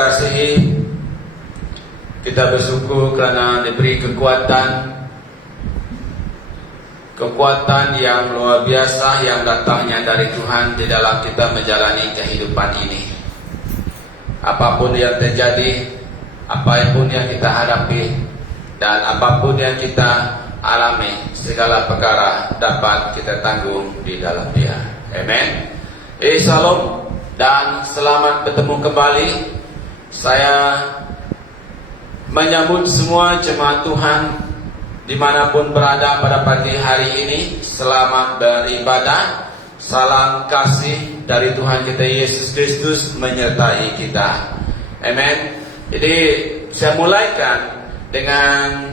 kasihi, kita bersyukur kerana diberi kekuatan yang luar biasa yang datangnya dari Tuhan di dalam kita menjalani kehidupan ini. Apapun yang terjadi, apapun yang kita hadapi, dan apapun yang kita alami, segala perkara dapat kita tanggung di dalam Dia. Amen. Shalom dan selamat bertemu kembali. Saya menyambut semua jemaat Tuhan dimanapun berada pada pagi hari ini. Selamat beribadah. Salam kasih dari Tuhan kita Yesus Kristus menyertai kita. Amen. Jadi saya mulaikan dengan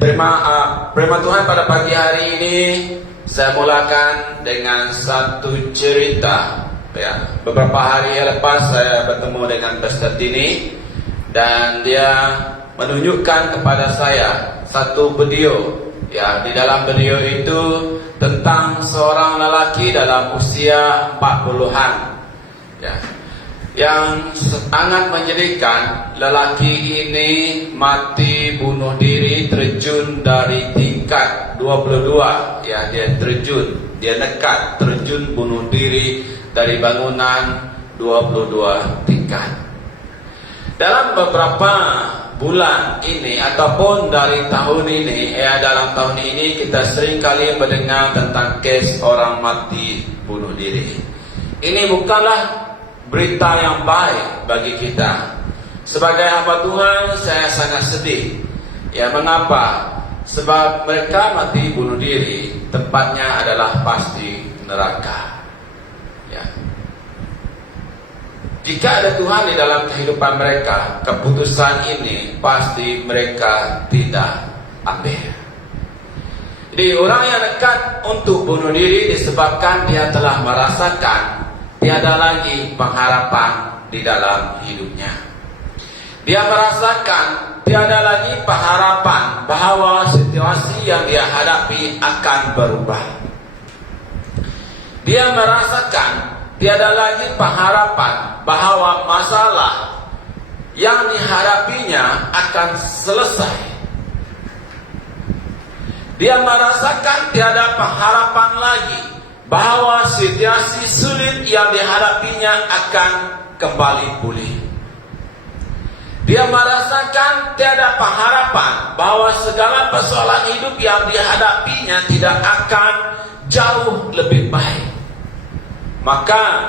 firman Tuhan pada pagi hari ini. Saya mulakan dengan satu cerita. Ya, beberapa hari yang lepas saya bertemu dengan Pastor Tini dan dia menunjukkan kepada saya satu video. Ya, di dalam video itu tentang seorang lelaki dalam usia 40-an. Ya, yang sangat menyedihkan. Lelaki ini mati bunuh diri, terjun dari tingkat 22. Ya, dia nekat terjun bunuh diri dari bangunan 22 tingkat. Dalam beberapa bulan ini ataupun dari tahun ini, dalam tahun ini kita sering kali mendengar tentang kes orang mati bunuh diri. Ini bukanlah berita yang baik bagi kita. Sebagai hamba Tuhan, saya sangat sedih. Ya, mengapa? Sebab mereka mati bunuh diri, tempatnya adalah pasti neraka. Ya. Jika ada Tuhan di dalam kehidupan mereka, keputusan ini pasti mereka tidak ambil. Jadi orang yang dekat untuk bunuh diri disebabkan dia telah merasakan tiada lagi pengharapan di dalam hidupnya. Dia merasakan tiada lagi pengharapan bahawa situasi yang dia hadapi akan berubah. Dia merasakan tiada lagi pengharapan bahawa masalah yang dihadapinya akan selesai. Dia merasakan tiada pengharapan lagi bahawa situasi sulit yang dihadapinya akan kembali pulih. Dia merasakan tiada pengharapan bahawa segala persoalan hidup yang dihadapinya tidak akan jauh lebih baik. Maka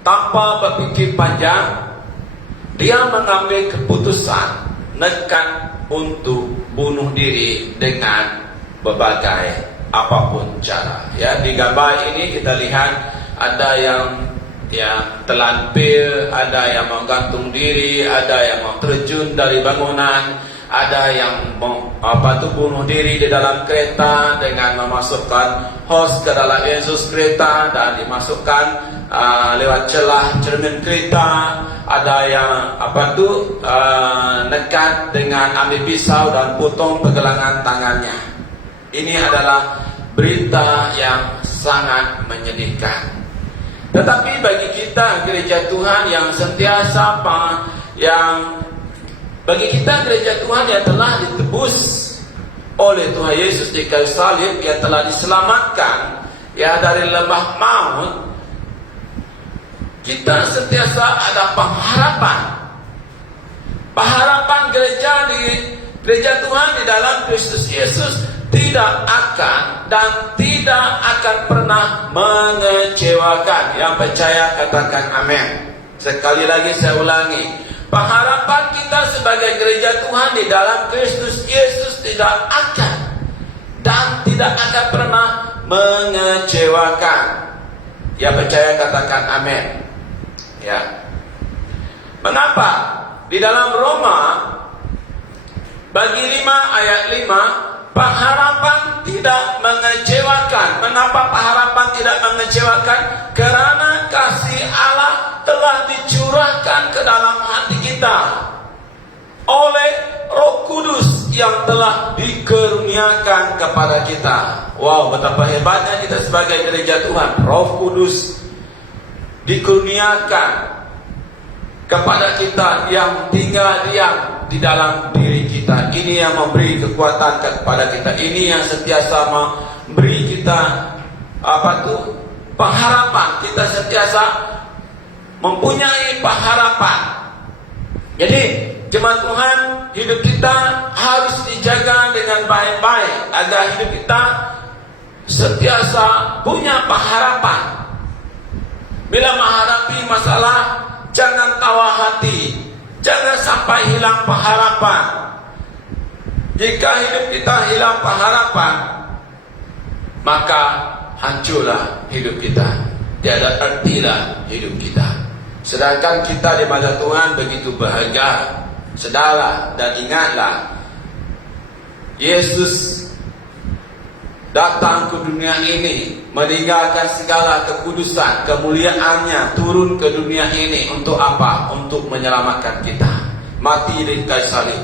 tanpa berfikir panjang, dia mengambil keputusan nekat untuk bunuh diri dengan berbagai apapun cara. Ya, di gambar ini kita lihat ada yang terlampir, ada yang menggantung diri, ada yang mau terjun dari bangunan, ada yang bunuh diri di dalam kereta dengan memasukkan hos ke dalam Yesus kereta dan dimasukkan lewat celah cermin kereta. Ada yang nekat dengan ambil pisau dan potong pergelangan tangannya. Ini adalah berita yang sangat menyedihkan. Tetapi bagi kita gereja Tuhan yang sentiasa bagi kita gereja Tuhan yang telah ditebus oleh Tuhan Yesus di kayu salib, yang telah diselamatkan dari lembah maut, kita sentiasa ada pengharapan. Pengharapan gereja Tuhan di dalam Kristus Yesus tidak akan pernah mengecewakan. Yang percaya katakan amin. Sekali lagi saya ulangi, pengharapan kita sebagai gereja Tuhan di dalam Kristus Yesus tidak akan pernah mengecewakan. Yang percaya katakan amin. Ya. Mengapa? Di dalam Roma bagi 5 ayat 5, pengharapan tidak mengecewakan. Mengapa pengharapan tidak mengecewakan? Kerana kasih Allah telah dicurahkan ke dalam hati kita oleh Roh Kudus yang telah dikaruniakan kepada kita. Wow, betapa hebatnya kita sebagai gereja Tuhan. Roh Kudus dikurniakan kepada kita yang tinggal diam di dalam diri kita. Ini yang memberi kekuatan kepada kita. Ini yang sentiasa memberi kita pengharapan. Kita sentiasa mempunyai pengharapan. Jadi jemaat Tuhan, hidup kita harus dijaga dengan baik-baik agar hidup kita sentiasa punya pengharapan. Bila menghadapi masalah, jangan tawa hati, jangan sampai hilang pengharapan. Jika hidup kita hilang pengharapan, maka hancurlah hidup kita, tiada artilah hidup kita. Sedangkan kita di mata Tuhan begitu bahagia. Sadarlah dan ingatlah, Yesus datang ke dunia ini, meninggalkan segala kekudusan, kemuliaannya, turun ke dunia ini untuk apa? Untuk menyelamatkan kita, mati di kayu salib.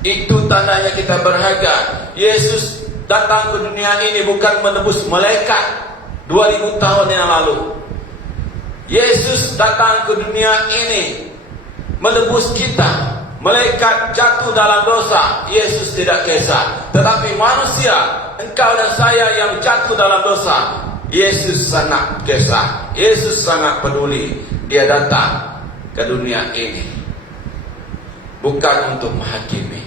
Itu tandanya kita berharga. Yesus datang ke dunia ini bukan menebus malaikat 2000 tahun yang lalu. Yesus datang ke dunia ini menebus kita. Malaikat jatuh dalam dosa, Yesus tidak kisah. Tetapi manusia, engkau dan saya yang jatuh dalam dosa, Yesus sangat kisah. Yesus sangat peduli. Dia datang ke dunia ini bukan untuk menghakimi,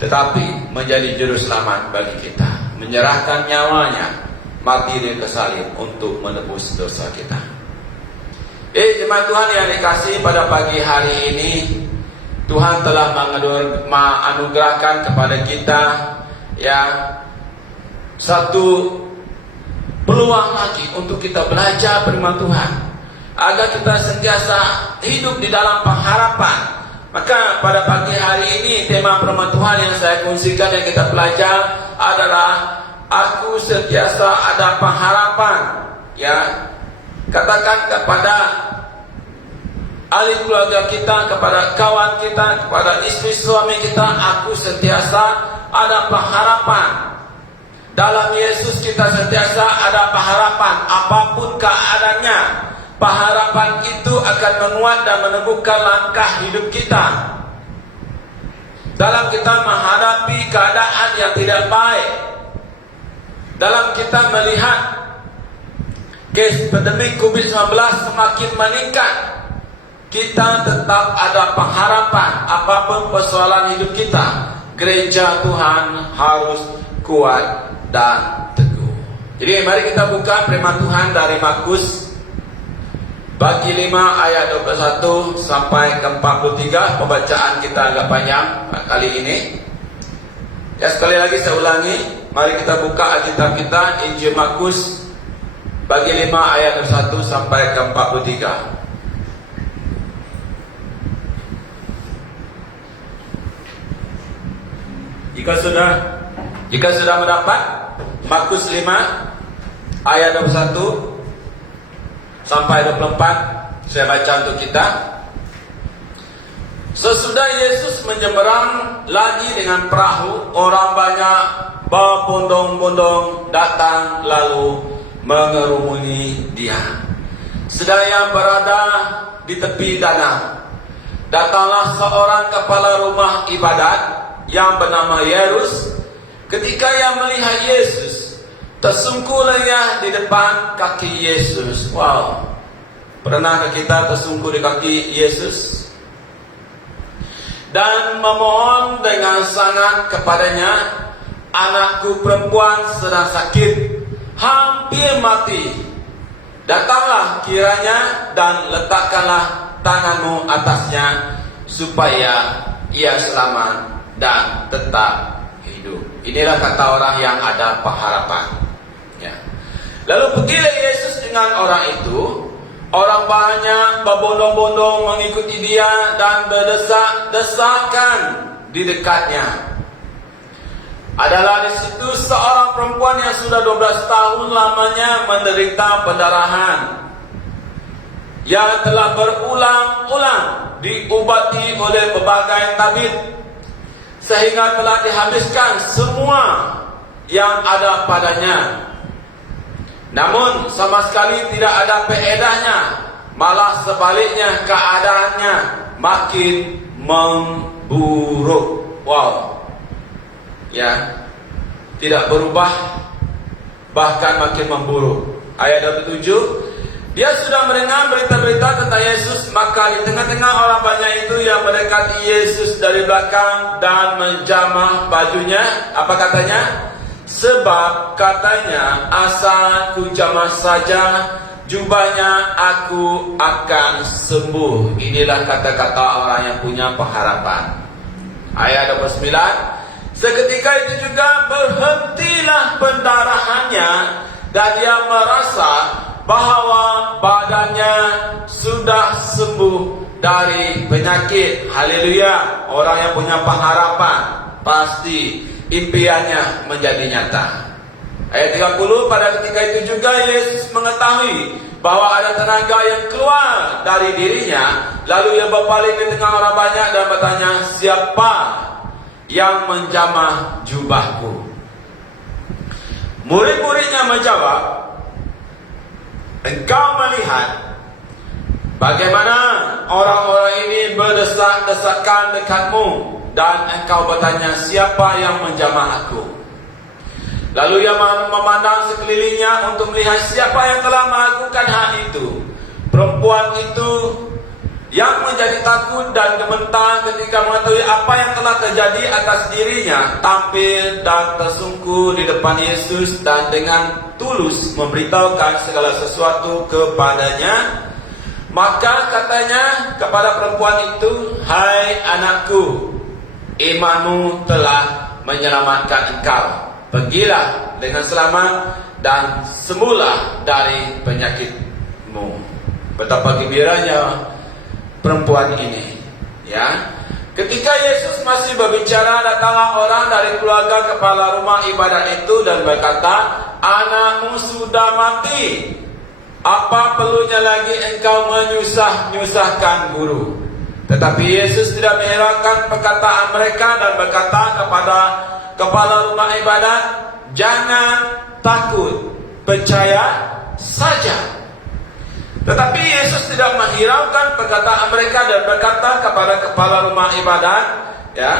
tetapi menjadi juru selamat bagi kita, menyerahkan nyawanya, mati di kayu salib untuk menebus dosa kita. Jemaat Tuhan yang dikasihi, pada pagi hari ini Tuhan telah menganugerahkan kepada kita satu peluang lagi untuk kita belajar firman Tuhan, agar kita sentiasa hidup di dalam pengharapan. Maka pada pagi hari ini tema firman Tuhan yang saya kongsikan, yang kita belajar adalah aku sentiasa ada pengharapan. Katakan kepada ahli keluarga kita, kepada kawan kita, kepada istri suami kita, aku sentiasa ada pengharapan. Dalam Yesus kita sentiasa ada pengharapan, apapun keadaannya. Pengharapan itu akan menguat dan meneguhkan langkah hidup kita dalam kita menghadapi keadaan yang tidak baik. Dalam kita melihat kes pandemi COVID-19 semakin meningkat, kita tetap ada pengharapan apapun persoalan hidup kita. Gereja Tuhan harus kuat dan teguh. Jadi mari kita buka firman Tuhan dari Markus bagi 5 ayat 21 sampai ke 43. Pembacaan kita agak panjang kali ini. Sekali lagi saya ulangi, mari kita buka Alkitab kita, Injil Markus bagi 5 ayat 21 sampai ke 43. Jika sudah mendapat, Markus 5 ayat 21 sampai 24, saya baca untuk kita. Sesudah Yesus menyeberang lagi dengan perahu, orang banyak berbondong-bondong datang lalu mengerumuni dia. Sedaya berada di tepi danau, datanglah seorang kepala rumah ibadat yang bernama Yairus. Ketika ia melihat Yesus, tersungkurlah di depan kaki Yesus. Wow, pernahkah kita tersungkur di kaki Yesus? Dan memohon dengan sangat kepadanya, anakku perempuan sedang sakit, hampir mati. Datanglah kiranya dan letakkanlah tanganmu atasnya, supaya ia selamat dan tetap hidup. Inilah kata orang yang ada pengharapan. Lalu pergilah Yesus dengan orang itu. Orang banyak berbondong-bondong mengikuti dia dan berdesak-desakan di dekatnya. Adalah di situ seorang perempuan yang sudah 12 tahun lamanya menderita pendarahan, yang telah berulang-ulang diobati oleh berbagai tabib, sehingga telah dihabiskan semua yang ada padanya. Namun sama sekali tidak ada faedahnya, malah sebaliknya keadaannya makin memburuk. Wow. Ya, tidak berubah, bahkan makin memburuk. Ayat 27, dia sudah mendengar berita-berita tentang Yesus, maka di tengah-tengah orang banyak itu yang mendekati Yesus dari belakang dan menjamah bajunya. Apa katanya? Sebab katanya, asal ku jamah saja jubahnya, aku akan sembuh. Inilah kata-kata orang yang punya pengharapan. Ayat 29, seketika itu juga berhentilah pendarahannya dan dia merasa bahwa badannya sudah sembuh dari penyakit. Haleluya. Orang yang punya pengharapan pasti impiannya menjadi nyata. Ayat 30, pada ketika itu juga Yesus mengetahui bahwa ada tenaga yang keluar dari dirinya. Lalu ia berpaling di tengah orang banyak dan bertanya, siapa yang menjamah jubahku? Murid-muridnya menjawab, engkau melihat bagaimana orang-orang ini berdesak-desakan dekatmu, dan engkau bertanya, siapa yang menjamah aku? Lalu ia memandang sekelilingnya untuk melihat siapa yang telah melakukan hal itu. Perempuan itu yang menjadi takut dan gemetar ketika mengetahui apa yang telah terjadi atas dirinya, tampil dan tersungkur di depan Yesus dan dengan tulus memberitahukan segala sesuatu kepadanya. Maka katanya kepada perempuan itu, hai anakku, imanmu telah menyelamatkan engkau. Pergilah dengan selamat dan sembuhlah dari penyakitmu. Betapa gembiranya perempuan ini, ya. Ketika Yesus masih berbicara, datanglah orang dari keluarga kepala rumah ibadat itu dan berkata, anakmu sudah mati. Apa perlunya lagi engkau menyusahkan guru? Tetapi Yesus tidak menghiraukan perkataan mereka dan berkata kepada kepala rumah ibadat, jangan takut, percaya saja. Tetapi Yesus tidak menghiraukan perkataan mereka dan berkata kepada kepala rumah ibadat, ya,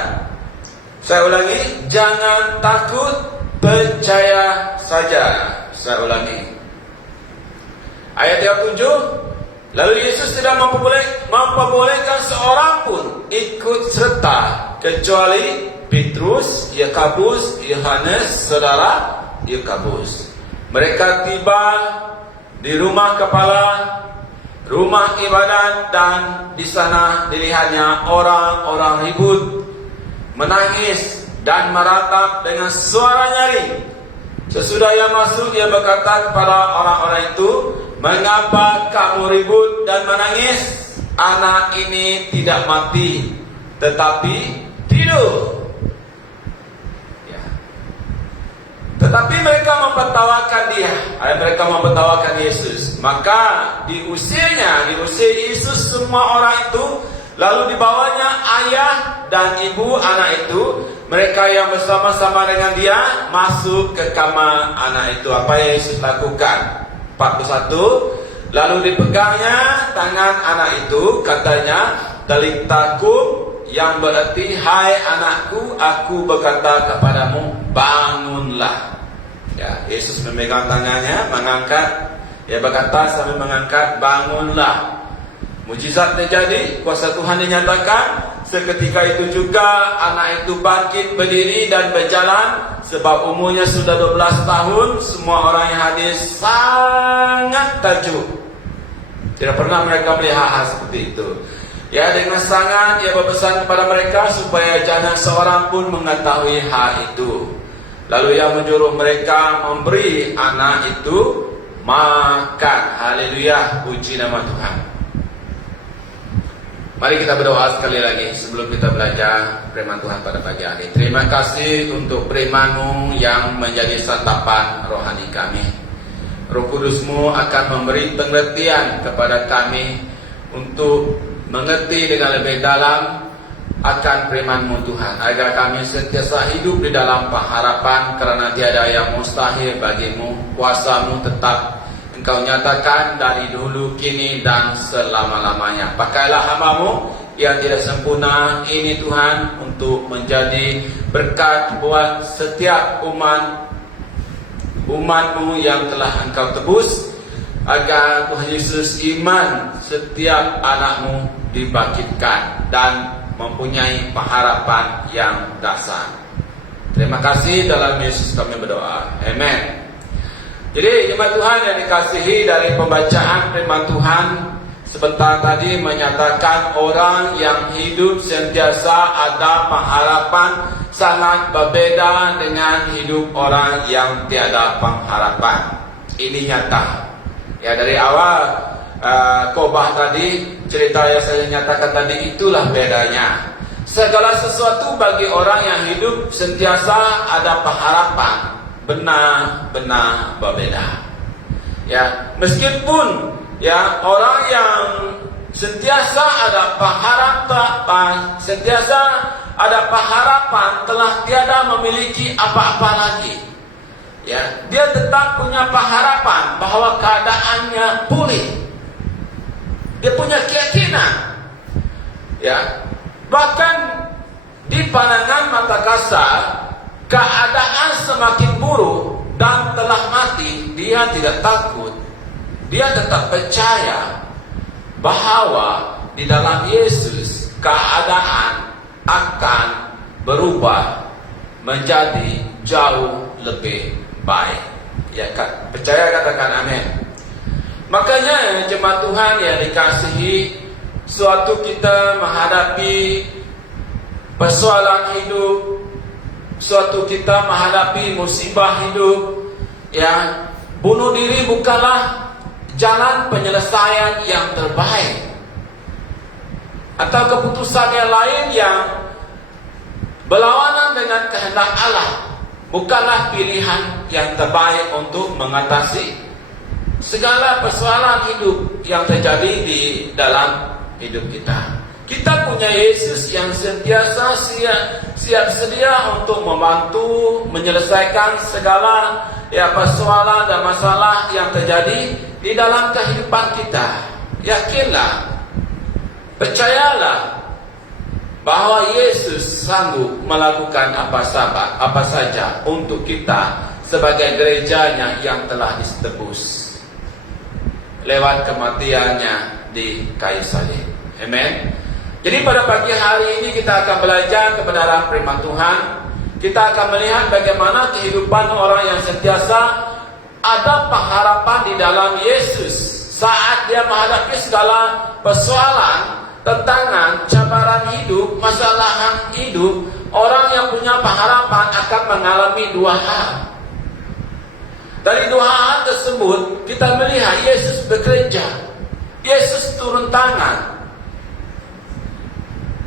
saya ulangi, jangan takut, percaya saja. Saya ulangi. Ayat 37, lalu Yesus tidak memperbolehkan seorang pun ikut serta kecuali Petrus, Yakobus, Yohanes, saudara Yakobus. Mereka tiba di rumah kepala rumah ibadat dan di sana dilihatnya orang-orang ribut, menangis dan meratap dengan suara nyaring. Sesudah ia masuk, ia berkata kepada orang-orang itu, mengapa kamu ribut dan menangis? Anak ini tidak mati, tetapi tidur. Tetapi mereka mempertawakan dia, mereka mempertawakan Yesus. Maka diusir Yesus semua orang itu. Lalu dibawanya ayah dan ibu anak itu, mereka yang bersama-sama dengan dia, masuk ke kamar anak itu. Apa yang Yesus lakukan? 41, lalu dipegangnya tangan anak itu, katanya, talitakum, yang berarti, hai anakku, aku berkata kepadamu, bangunlah. Ya, Yesus memegang tangannya, mengangkat. Dia berkata sambil mengangkat, bangunlah. Mujizat terjadi, kuasa Tuhan dinyatakan. Seketika itu juga anak itu bangkit berdiri dan berjalan. Sebab umurnya sudah 12 tahun. Semua orang yang hadir sangat takjub. Tidak pernah mereka melihat hal seperti itu. Ya, dengan sangat ia berpesan kepada mereka supaya jangan seorang pun mengetahui hal itu. Lalu ia menyuruh mereka memberi anak itu makan. Haleluya, puji nama Tuhan. Mari kita berdoa sekali lagi sebelum kita belajar firman Tuhan pada pagi hari. Terima kasih untuk firman-Mu yang menjadi santapan rohani kami. Roh Kudus-Mu akan memberi pengertian kepada kami untuk mengerti dengan lebih dalam akan firman-Mu Tuhan, agar kami sentiasa hidup di dalam pengharapan, karena tiada yang mustahil bagimu. Kuasa-Mu tetap Engkau nyatakan dari dulu, kini, dan selama-lamanya. Pakailah hamba-Mu yang tidak sempurna ini Tuhan, untuk menjadi berkat buat setiap umat-Mu yang telah Engkau tebus, agar Tuhan Yesus iman setiap anak-Mu dibangkitkan dan mempunyai pengharapan yang dasar. Terima kasih, dalam Yesus kami berdoa. Amen. Jadi jemaat Tuhan yang dikasihi, dari pembacaan firman Tuhan sebentar tadi menyatakan orang yang hidup sentiasa ada pengharapan sangat berbeda dengan hidup orang yang tiada pengharapan. Ini nyata. Ya, dari awal khotbah tadi, cerita yang saya nyatakan tadi, itulah bedanya. Segala sesuatu bagi orang yang hidup sentiasa ada pengharapan benar-benar berbeda. Ya, meskipun ya orang yang sentiasa ada pengharapan telah tiada memiliki apa-apa lagi. Ya, dia tetap punya pengharapan bahwa keadaannya pulih. Dia punya keyakinan. Ya, bahkan di pandangan mata kasar, keadaan semakin buruk dan telah mati, dia tidak takut. Dia tetap percaya bahwa di dalam Yesus keadaan akan berubah menjadi jauh lebih baik. Ya, percaya, katakan amin. Makanya jemaat Tuhan yang dikasihi, suatu kita menghadapi persoalan hidup, suatu kita menghadapi musibah hidup, ya, bunuh diri bukanlah jalan penyelesaian yang terbaik, atau keputusan yang lain yang berlawanan dengan kehendak Allah bukanlah pilihan yang terbaik untuk mengatasi segala persoalan hidup yang terjadi di dalam hidup kita. Kita punya Yesus yang sentiasa siap sedia untuk membantu menyelesaikan segala persoalan dan masalah yang terjadi di dalam kehidupan kita. Yakinlah, percayalah bahwa Yesus sanggup melakukan apa saja untuk kita sebagai gerejanya yang telah ditebus lewat kematiannya di kayu salib. Amen. Jadi pada pagi hari ini kita akan belajar kebenaran firman Tuhan. Kita akan melihat bagaimana kehidupan orang yang sentiasa ada pengharapan di dalam Yesus saat dia menghadapi segala persoalan, tantangan, cabaran hidup, masalah hidup. Orang yang punya pengharapan akan mengalami dua hal. Dari dua hal tersebut kita melihat Yesus bekerja. Yesus turun tangan.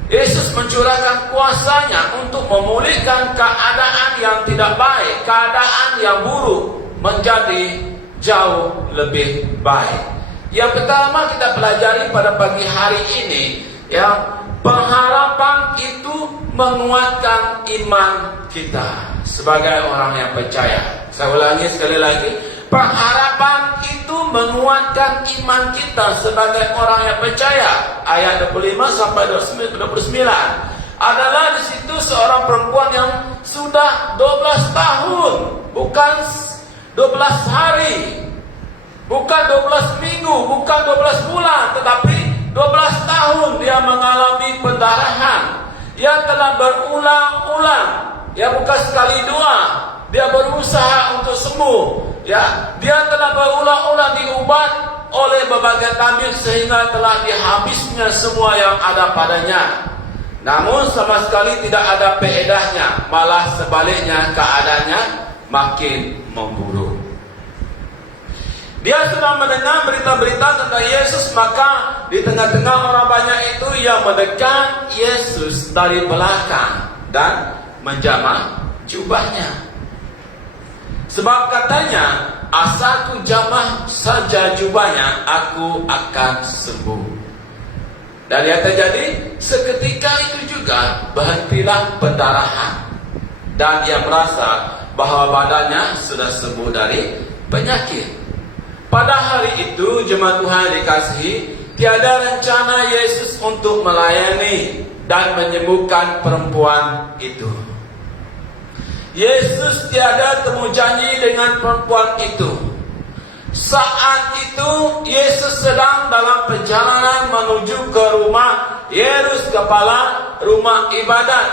Yesus mencurahkan kuasanya untuk memulihkan keadaan yang tidak baik, keadaan yang buruk menjadi jauh lebih baik. Yang pertama kita pelajari pada pagi hari ini, ya, pengharapan itu menguatkan iman kita sebagai orang yang percaya. Saya ulangi sekali lagi, pengharapan itu menguatkan iman kita sebagai orang yang percaya. Ayat 25 sampai 29 adalah di situ seorang perempuan yang sudah 12 tahun, bukan 12 hari, bukan 12 minggu, bukan 12 bulan, tetapi 12 tahun dia mengalami pendarahan. Dia telah berulang-ulang, ya, bukan sekali dua. Dia berusaha untuk sembuh, ya. Dia telah berulang-ulang diubat oleh berbagai tabib sehingga telah dihabisnya semua yang ada padanya. Namun sama sekali tidak ada faedahnya, malah sebaliknya keadaannya makin memburuk. Dia sedang mendengar berita-berita tentang Yesus, maka di tengah-tengah orang banyak itu ia mendekat Yesus dari belakang dan menjamah jubahnya. Sebab katanya, asalku jamah saja jubahnya, aku akan sembuh. Dan yang terjadi seketika itu juga berhentilah pendarahan. Dan ia merasa bahwa badannya sudah sembuh dari penyakit. Pada hari itu jemaat Tuhan dikasihi, tiada rencana Yesus untuk melayani dan menyembuhkan perempuan itu. Yesus tiada temu janji dengan perempuan itu. Saat itu Yesus sedang dalam perjalanan menuju ke rumah Yairus, kepala rumah ibadat,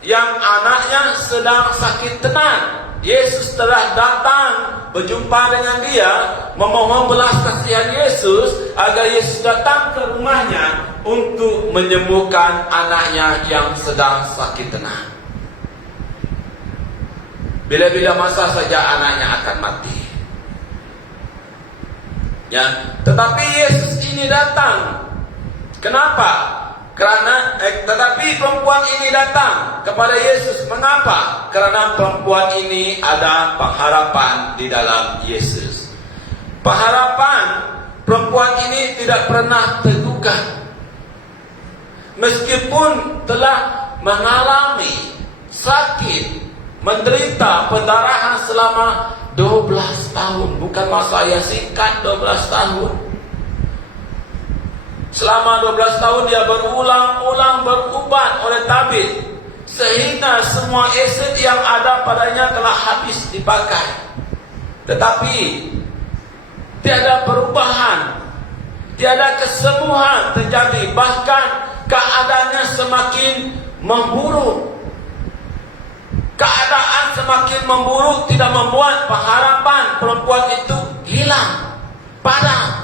yang anaknya sedang sakit tenang. Yesus telah datang berjumpa dengan dia, memohon belas kasihan Yesus agar Yesus datang ke rumahnya untuk menyembuhkan anaknya yang sedang sakit tenang. Bila-bila masa saja anaknya akan mati. Ya, tetapi Yesus ini datang. Kenapa? Tetapi perempuan ini datang kepada Yesus. Mengapa? Karena perempuan ini ada pengharapan di dalam Yesus. Pengharapan perempuan ini tidak pernah tergugah. Meskipun telah mengalami sakit, menderita pendarahan selama 12 tahun. Bukan masa yang singkat, 12 tahun. Selama 12 tahun dia berulang-ulang berubat oleh tabib, sehingga semua aset yang ada padanya telah habis dipakai. Tetapi tiada perubahan, tiada kesembuhan terjadi. Bahkan keadaannya semakin memburuk. Keadaan semakin memburuk tidak membuat pengharapan perempuan itu hilang, padam.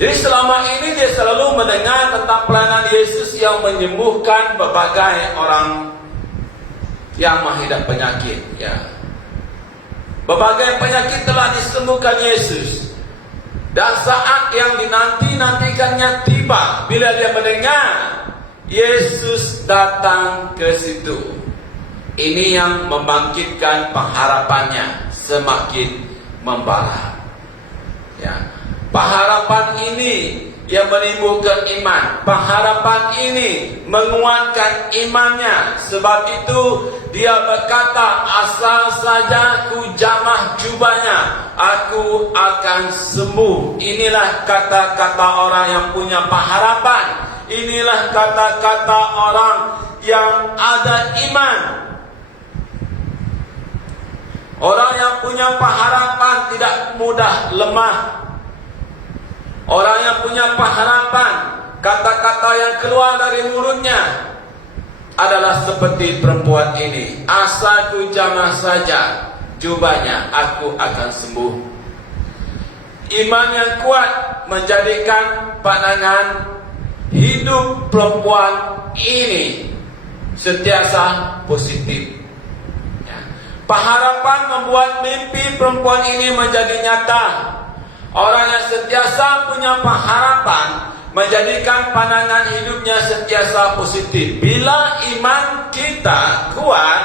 Jadi selama ini dia selalu mendengar tentang pelayanan Yesus yang menyembuhkan berbagai orang yang menghidap penyakit. Ya, berbagai penyakit telah disembuhkan Yesus. Dan saat yang dinanti-nantikannya tiba, bila dia mendengar Yesus datang ke situ. Ini yang membangkitkan pengharapannya semakin membara. Ya. Pengharapan ini yang menimbulkan iman. Pengharapan ini menguatkan imannya. Sebab itu dia berkata, asal saja ku jamah jubahnya, aku akan sembuh. Inilah kata-kata orang yang punya pengharapan. Inilah kata-kata orang yang ada iman. Orang yang punya pengharapan tidak mudah lemah. Orang yang punya pengharapan, kata-kata yang keluar dari mulutnya adalah seperti perempuan ini. Asal ku jamah saja jubahnya, aku akan sembuh. Iman yang kuat menjadikan pandangan hidup perempuan ini sentiasa positif. Pengharapan membuat mimpi perempuan ini menjadi nyata. Orang yang sentiasa punya pengharapan menjadikan pandangan hidupnya sentiasa positif. Bila iman kita kuat,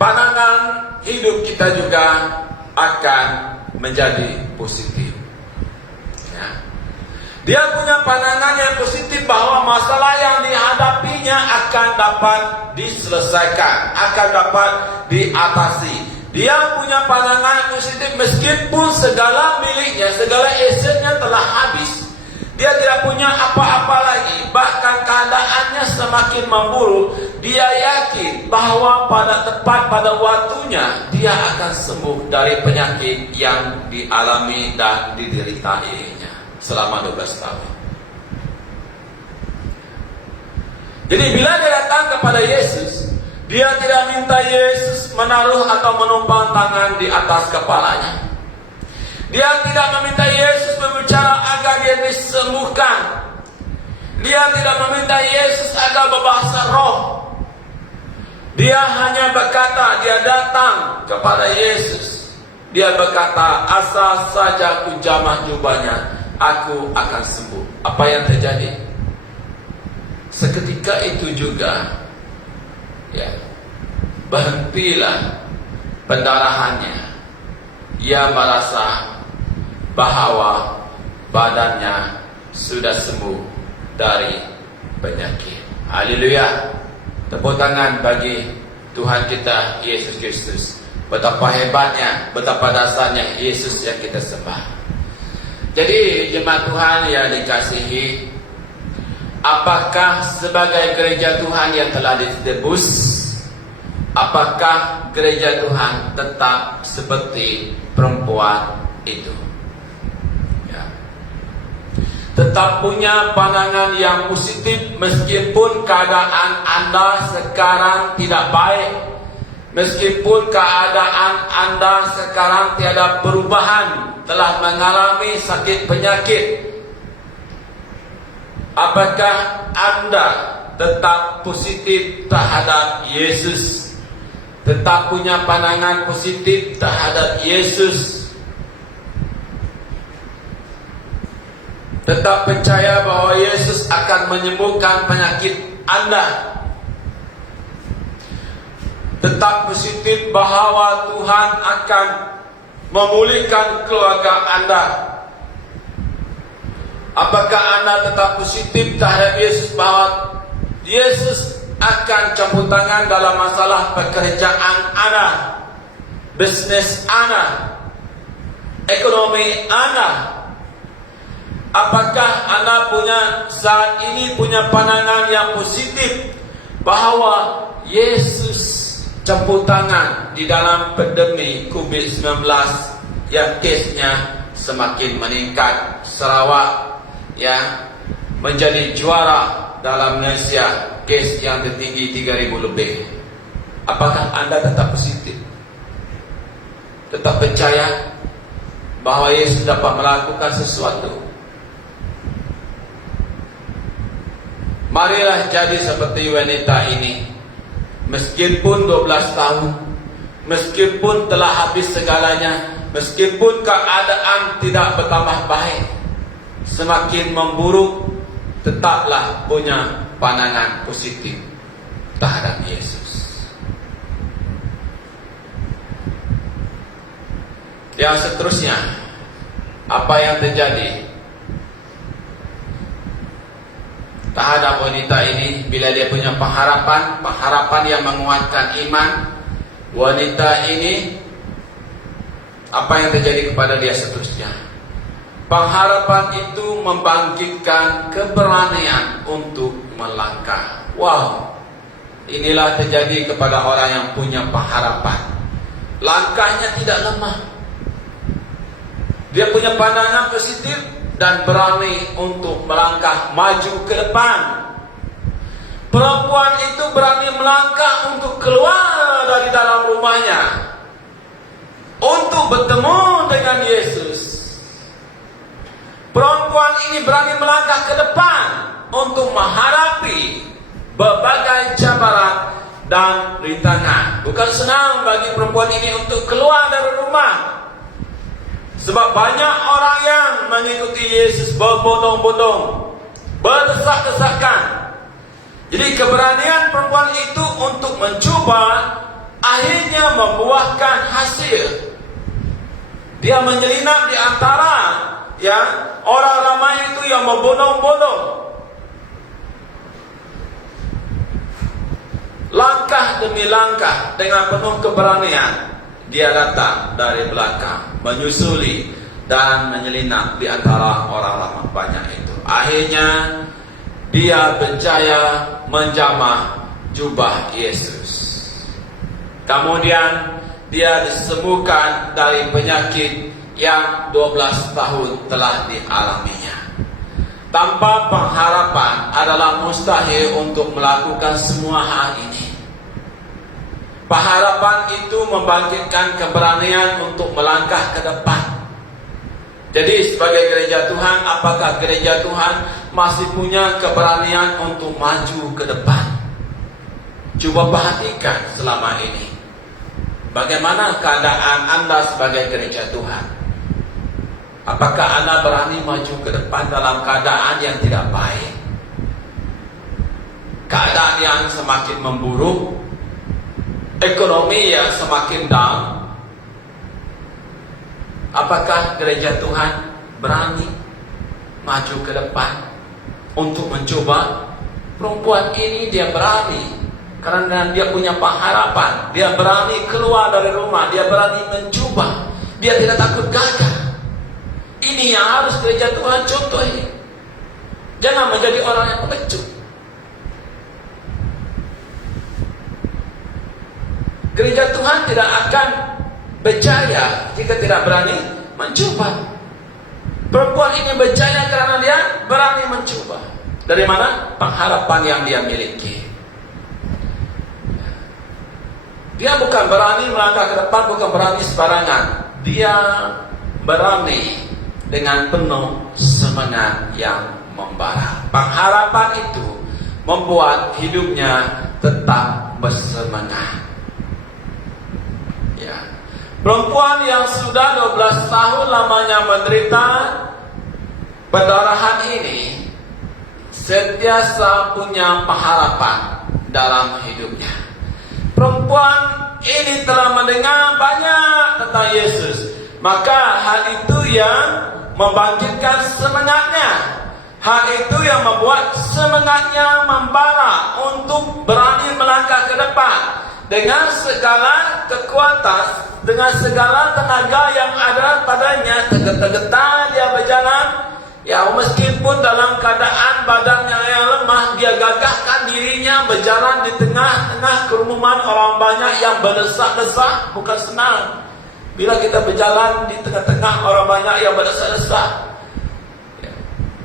pandangan hidup kita juga akan menjadi positif. Ya. Dia punya pandangan yang positif bahwa masalah yang dihadapinya akan dapat diselesaikan, akan dapat diatasi. Dia punya pandangan positif meskipun segala miliknya, segala asetnya telah habis. Dia tidak punya apa-apa lagi, bahkan keadaannya semakin memburuk. Dia yakin bahwa tepat pada waktunya dia akan sembuh dari penyakit yang dialami dan dideritainya selama 12 tahun. Jadi bila dia datang kepada Yesus, dia tidak minta Yesus menaruh atau menumpang tangan di atas kepalanya. Dia tidak meminta Yesus berbicara agar dia disembuhkan. Dia tidak meminta Yesus agar berbahasa roh. Dia hanya berkata, dia datang kepada Yesus. Dia berkata, asal saja ku jamah jubahnya, aku akan sembuh. Apa yang terjadi? Seketika itu juga, ya, berhentilah pendarahannya. Ia merasa bahwa badannya sudah sembuh dari penyakit. Haleluya. Tepuk tangan bagi Tuhan kita Yesus Kristus. Betapa hebatnya, betapa dasarnya Yesus yang kita sembah. Jadi jemaat Tuhan yang dikasihi, apakah sebagai gereja Tuhan yang telah ditebus, apakah gereja Tuhan tetap seperti perempuan itu? Tetap punya pandangan yang positif meskipun keadaan Anda sekarang tidak baik, meskipun keadaan Anda sekarang tiada perubahan, telah mengalami sakit penyakit. Apakah Anda tetap positif terhadap Yesus? Tetap punya pandangan positif terhadap Yesus? Tetap percaya bahwa Yesus akan menyembuhkan penyakit Anda? Tetap positif bahwa Tuhan akan memulihkan keluarga Anda? Apakah Anda tetap positif terhadap Yesus bahwa Yesus akan campur tangan dalam masalah pekerjaan Anda, bisnis Anda, ekonomi Anda? Apakah Anda saat ini punya pandangan yang positif bahwa Yesus campur tangan di dalam pandemi COVID-19 yang kesnya semakin meningkat? Sarawak yang menjadi juara dalam Malaysia, kes yang tertinggi 3,000 lebih. Apakah Anda tetap positif? Tetap percaya bahwa Yesus dapat melakukan sesuatu? Marilah jadi seperti wanita ini. Meskipun 12 tahun, meskipun telah habis segalanya, meskipun keadaan tidak bertambah baik, semakin memburuk, tetaplah punya pandangan positif terhadap Yesus. Yang seterusnya, apa yang terjadi terhadap wanita ini bila dia punya pengharapan yang menguatkan iman? Wanita ini, apa yang terjadi kepada dia seterusnya? Pengharapan itu membangkitkan keberanian untuk melangkah. Wow, inilah terjadi kepada orang yang punya pengharapan. Langkahnya tidak lemah. Dia punya pandangan positif dan berani untuk melangkah maju ke depan. Perempuan itu berani melangkah untuk keluar dari dalam rumahnya, untuk bertemu dengan Yesus. Perempuan ini berani melangkah ke depan untuk menghadapi berbagai cabaran dan rintangan. Bukan senang bagi perempuan ini untuk keluar dari rumah, sebab banyak orang yang mengikuti Yesus berbondong-bondong, berdesak-desakan. Jadi keberanian perempuan itu untuk mencuba akhirnya membuahkan hasil. Dia menyelinap di antara orang ramai itu yang berbondong-bondong. Langkah demi langkah dengan penuh keberanian, dia datang dari belakang, menyusuli dan menyelinap di antara orang ramai banyak itu. Akhirnya dia berjaya menjamah jubah Yesus. Kemudian dia disembuhkan dari penyakit yang 12 tahun telah dialaminya. Tanpa pengharapan adalah mustahil untuk melakukan semua hal ini. Pengharapan itu membangkitkan keberanian untuk melangkah ke depan. Jadi sebagai gereja Tuhan, apakah gereja Tuhan masih punya keberanian untuk maju ke depan? Coba perhatikan selama ini, bagaimana keadaan Anda sebagai gereja Tuhan? Apakah Anda berani maju ke depan dalam keadaan yang tidak baik? Keadaan yang semakin memburuk, ekonomi yang semakin down, Apakah gereja Tuhan berani maju ke depan untuk mencoba? Perempuan ini dia berani karena dia punya pengharapan. Dia berani keluar dari rumah, dia berani mencoba, dia tidak takut gagal. Ini yang harus gereja Tuhan contohi. Jangan menjadi orang yang pengecut. Gereja Tuhan tidak akan berjaya jika tidak berani mencoba. Perempuan ini berjaya karena dia berani mencoba. Dari mana? Pengharapan yang dia miliki. Dia bukan berani melangkah ke depan, bukan berani sembarangan. Dia berani dengan penuh semangat yang membara. Pengharapan itu membuat hidupnya tetap bersemangat. Ya. Perempuan yang sudah 12 tahun lamanya menderita pendarahan ini sentiasa punya pengharapan dalam hidupnya. Perempuan ini telah mendengar banyak tentang Yesus, maka hal itu yang membangkitkan semangatnya. Hal itu yang membuat semangatnya membara untuk berani melangkah ke depan dengan segala kekuatan, dengan segala tenaga yang ada padanya. Tergeta-geta dia berjalan. Ya, meskipun dalam keadaan badannya yang lemah, dia gagahkan dirinya berjalan di tengah-tengah kerumunan orang banyak yang berdesak-desak. Bukan senang bila kita berjalan di tengah-tengah orang banyak yang berdesak-desak.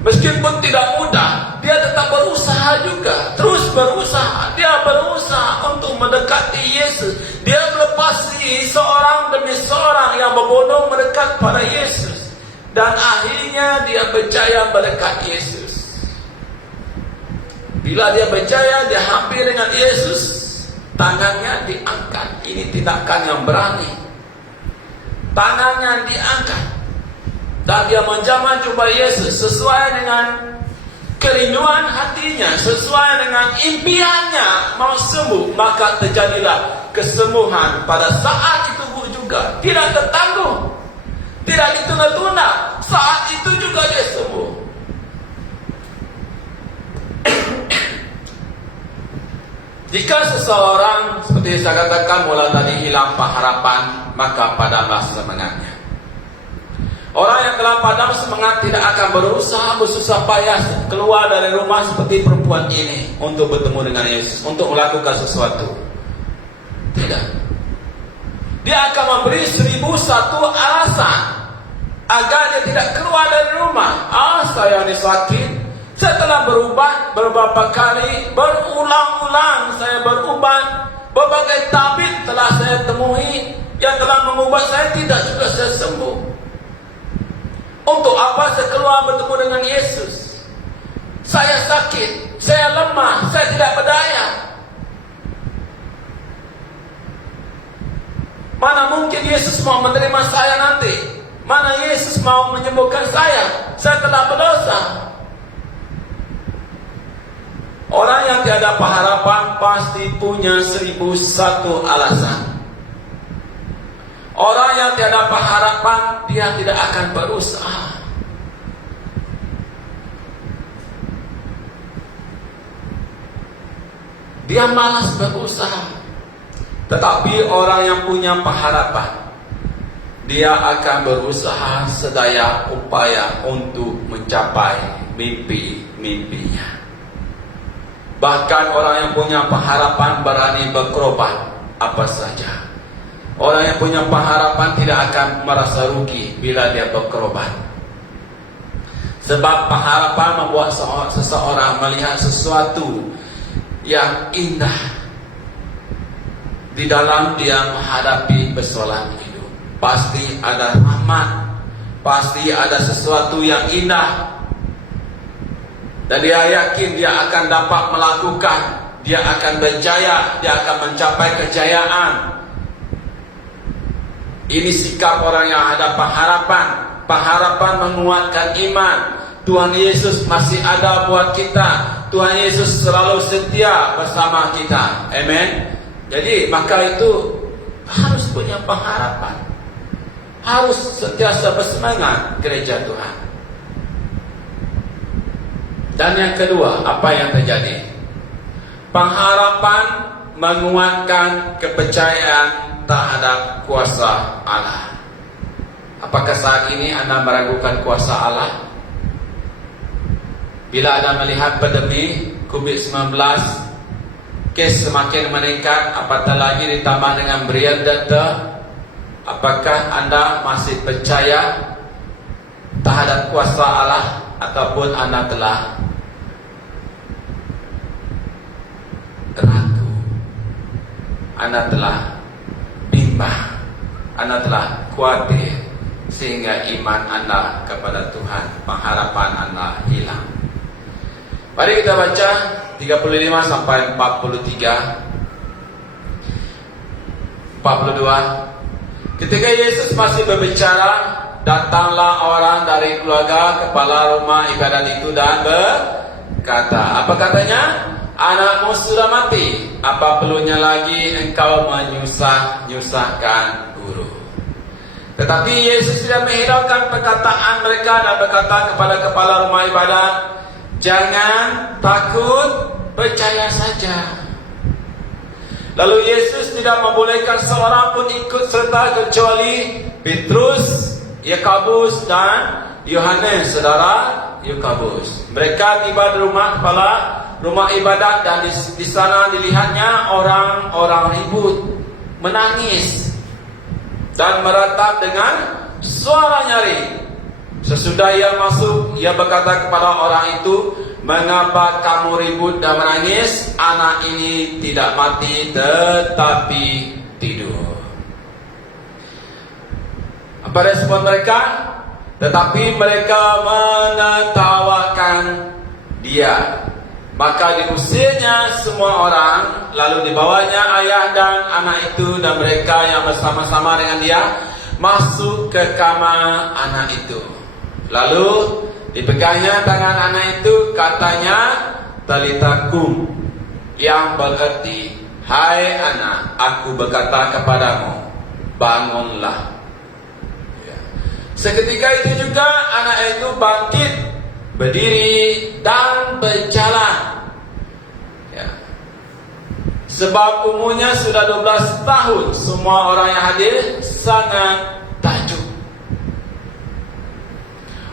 Meskipun tidak mudah, dia tetap berusaha juga. Terus berusaha. Dia berusaha untuk mendekati Yesus. Dia melepasi seorang demi seorang yang berbondong mendekat pada Yesus. Dan akhirnya dia berjaya mendekat Yesus. Bila dia berjaya, dia hampir dengan Yesus, tangannya diangkat. Ini tindakan yang berani. Tangannya diangkat. Dan dia menjamah jubah Yesus sesuai dengan kerinduan hatinya, sesuai dengan impiannya mau sembuh. Maka terjadilah kesembuhan pada saat itu juga. Tidak tertangguh, tidak ditunda-tunda. Saat itu juga dia sembuh. Jika seseorang, seperti saya katakan mulai tadi, hilang pengharapan, maka padamlah semangatnya. Orang yang telah padam semangat tidak akan berusaha bersusah payah keluar dari rumah seperti perempuan ini untuk bertemu dengan Yesus, untuk melakukan sesuatu. Tidak. Dia akan memberi 1001 alasan agar dia tidak keluar dari rumah. Saya ini sakit. Saya telah berubat beberapa kali, berulang-ulang saya berubat. Berbagai tabib telah saya temui yang telah mengubat saya, tidak juga saya sembuh. Untuk apa saya keluar bertemu dengan Yesus? Saya sakit, saya lemah, saya tidak berdaya. Mana mungkin Yesus mau menerima saya nanti? Mana Yesus mau menyembuhkan saya? Saya telah berdosa. Orang yang tiada pengharapan pasti punya 1001 alasan. Orang yang tiada pengharapan, dia tidak akan berusaha. Dia malas berusaha. Tetapi orang yang punya pengharapan, dia akan berusaha sedaya upaya untuk mencapai mimpi-mimpinya. Bahkan orang yang punya pengharapan berani berkorban apa saja. Orang yang punya pengharapan tidak akan merasa rugi bila dia berkorban. Sebab pengharapan membuat seseorang melihat sesuatu yang indah di dalam dia menghadapi persoalan hidup. Pasti ada rahmat, pasti ada sesuatu yang indah. Dan dia yakin dia akan dapat melakukan, dia akan berjaya, dia akan mencapai kejayaan. Ini sikap orang yang ada pengharapan. Pengharapan menguatkan iman. Tuhan Yesus masih ada buat kita. Tuhan Yesus selalu setia bersama kita. Amen. Jadi maka itu harus punya pengharapan. harus sentiasa bersemangat gereja Tuhan. Dan yang kedua, apa yang terjadi? Pengharapan menguatkan kepercayaan terhadap kuasa Allah. Apakah saat ini Anda meragukan kuasa Allah? Bila Anda melihat pandemi COVID-19, kes semakin meningkat, apatah lagi ditambah dengan real data, apakah Anda masih percaya terhadap kuasa Allah ataupun Anda telah ragu, Anda telah bimbang, Anda telah khawatir sehingga iman Anda kepada Tuhan, pengharapan Anda hilang? Mari kita baca 35 sampai 43. 42. Ketika Yesus masih berbicara, datanglah orang dari keluarga kepala rumah ibadat itu dan berkata, apa katanya? Anakmu sudah mati, apa perlunya lagi engkau menyusahkan guru? Tetapi Yesus tidak menghiraukan perkataan mereka dan berkata kepada kepala rumah ibadat, jangan takut, percaya saja. Lalu Yesus tidak membolehkan seorang pun ikut serta kecuali Petrus, Yakobus dan Yohanes, saudara Yakobus. Mereka tiba di rumah kepala rumah ibadat dan di sana dilihatnya orang-orang ribut, menangis dan meratap dengan suara nyaring. Sesudah ia masuk, ia berkata kepada orang itu, mengapa kamu ribut dan menangis? Anak ini tidak mati tetapi tidur. Apa respon mereka? Tetapi mereka menertawakan dia. Maka diusirnya semua orang, lalu dibawanya ayah dan anak itu dan mereka yang bersama-sama dengan dia masuk ke kamar anak itu. Lalu dipegangnya tangan anak itu, katanya Talita kum, yang berarti, hai anak, aku berkata kepadamu, bangunlah. Seketika itu juga anak itu bangkit, berdiri dan berjalan. Sebab umurnya sudah 12 tahun. Semua orang yang hadir sangat takjub.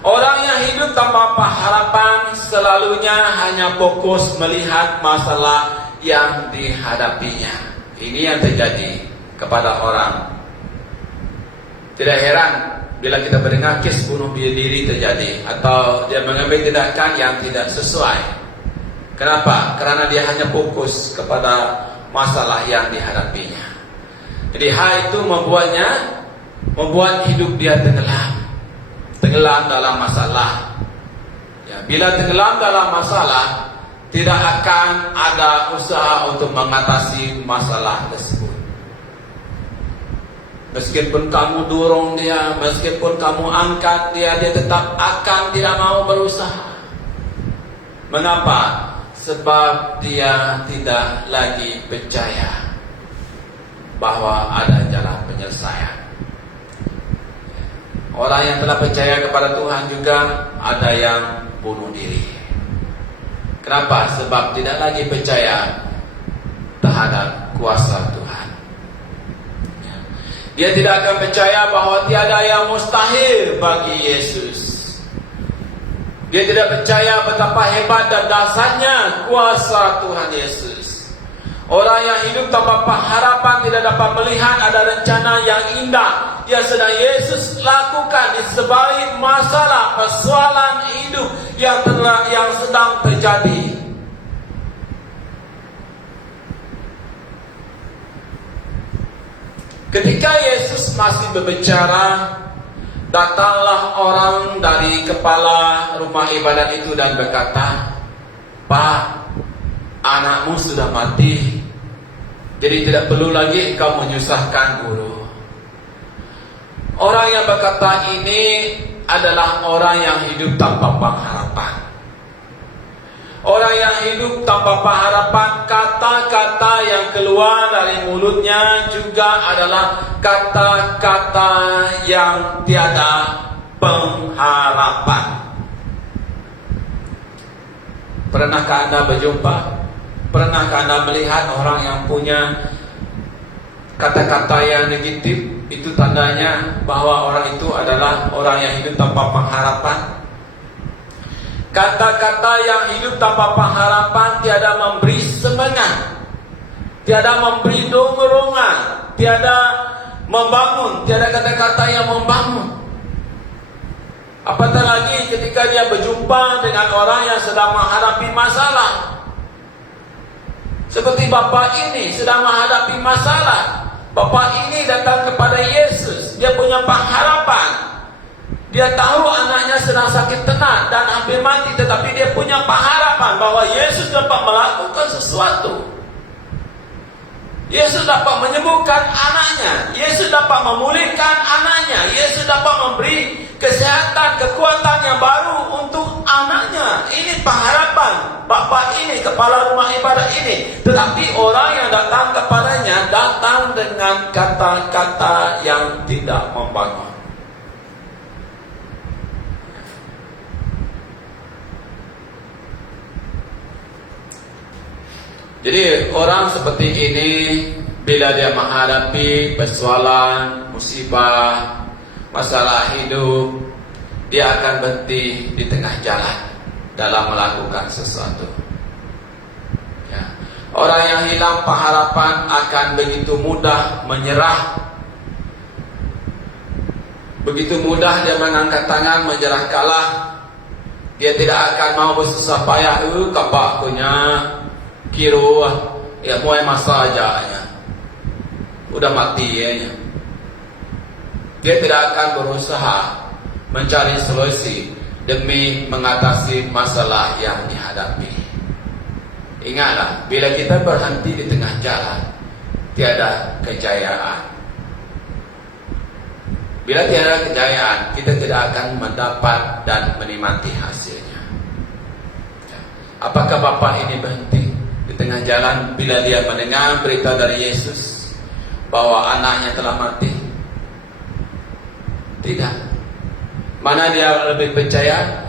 Orang yang hidup tanpa harapan selalunya hanya fokus melihat masalah yang dihadapinya. Ini yang terjadi kepada orang. Tidak heran bila kita mendengar kes bunuh diri terjadi atau dia mengambil tindakan yang tidak sesuai. Kenapa? Karena dia hanya fokus kepada masalah yang dihadapinya. Jadi hal itu membuat hidup dia tenggelam dalam masalah. Bila tenggelam dalam masalah, tidak akan ada usaha untuk mengatasi masalah tersebut. Meskipun kamu dorong dia, meskipun kamu angkat dia, dia tetap akan tidak mau berusaha. Mengapa? Sebab dia tidak lagi percaya bahwa ada jalan penyelesaian. Orang yang telah percaya kepada Tuhan juga ada yang bunuh diri. Kenapa? Sebab tidak lagi percaya terhadap kuasa Tuhan. Dia tidak akan percaya bahwa tiada yang mustahil bagi Yesus. Dia tidak percaya betapa hebat dan dahsyatnya kuasa Tuhan Yesus. Orang yang hidup tanpa harapan tidak dapat melihat ada rencana yang indah yang sedang Yesus lakukan di sebalik masalah persoalan hidup yang sedang terjadi. Ketika Yesus masih berbicara, datanglah orang dari kepala rumah ibadat itu dan berkata, Pak, anakmu sudah mati, jadi tidak perlu lagi engkau menyusahkan guru. Orang yang berkata ini adalah orang yang hidup tanpa pengharapan. Orang yang hidup tanpa pengharapan, kata-kata yang keluar dari mulutnya juga adalah kata-kata yang tiada pengharapan. Pernahkah Anda berjumpa? Pernahkah Anda melihat orang yang punya kata-kata yang negatif? Itu tandanya bahwa orang itu adalah orang yang hidup tanpa pengharapan. Kata-kata yang hidup tanpa pengharapan tiada memberi semangat, tiada memberi dorongan, tiada membangun, tiada kata-kata yang membangun. Apatah lagi ketika dia berjumpa dengan orang yang sedang menghadapi masalah. Seperti bapa ini sedang menghadapi masalah. Bapa ini datang kepada Yesus, dia punya pengharapan. Dia tahu anaknya sedang sakit tenat dan hampir mati, tetapi dia punya pengharapan bahwa Yesus dapat melakukan sesuatu. Yesus dapat menyembuhkan anaknya, Yesus dapat memulihkan anaknya, Yesus dapat memberi kesehatan, kekuatan yang baru untuk anaknya. Ini pengharapan bapa ini, kepala rumah ibadah ini. Tetapi orang yang datang kepadanya datang dengan kata-kata yang tidak membangun. Jadi orang seperti ini bila dia menghadapi persoalan, musibah, masalah hidup, dia akan berhenti di tengah jalan dalam melakukan sesuatu. Ya. Orang yang hilang pengharapan akan begitu mudah menyerah. Begitu mudah dia mengangkat tangan, menyerah kalah. Dia tidak akan mau bersusah payah. Kapak punya kiro ya mulai masa aja ya. Udah mati ya. Dia tidak akan berusaha mencari solusi demi mengatasi masalah yang dihadapi. Ingatlah, bila kita berhenti di tengah jalan, tiada kejayaan. Bila tiada kejayaan, kita tidak akan mendapat dan menikmati hasilnya. Apakah Bapak ini berhenti di tengah jalan bila dia mendengar berita dari Yesus bahwa anaknya telah mati? Tidak. Mana dia lebih percaya?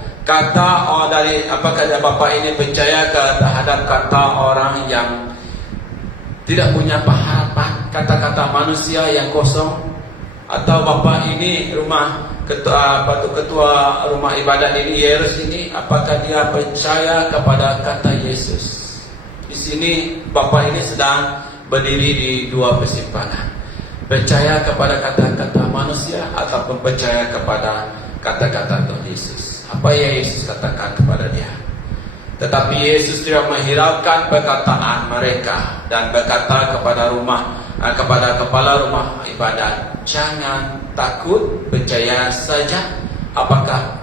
Apakah dia Bapak ini percaya terhadap kata orang yang tidak punya pengharapan, kata-kata manusia yang kosong? Atau Bapak ini ketua rumah ibadat ini, Yesus ini, apakah dia percaya kepada kata Yesus? Di sini Bapak ini sedang berdiri di dua persimpangan. Percaya kepada kata-kata manusia ataupun percaya kepada kata-kata Tuhan Yesus. Apa yang Yesus katakan kepada dia? Tetapi Yesus tidak menghiraukan perkataan mereka dan berkata kepada kepala rumah ibadat, jangan takut, percaya saja. Apakah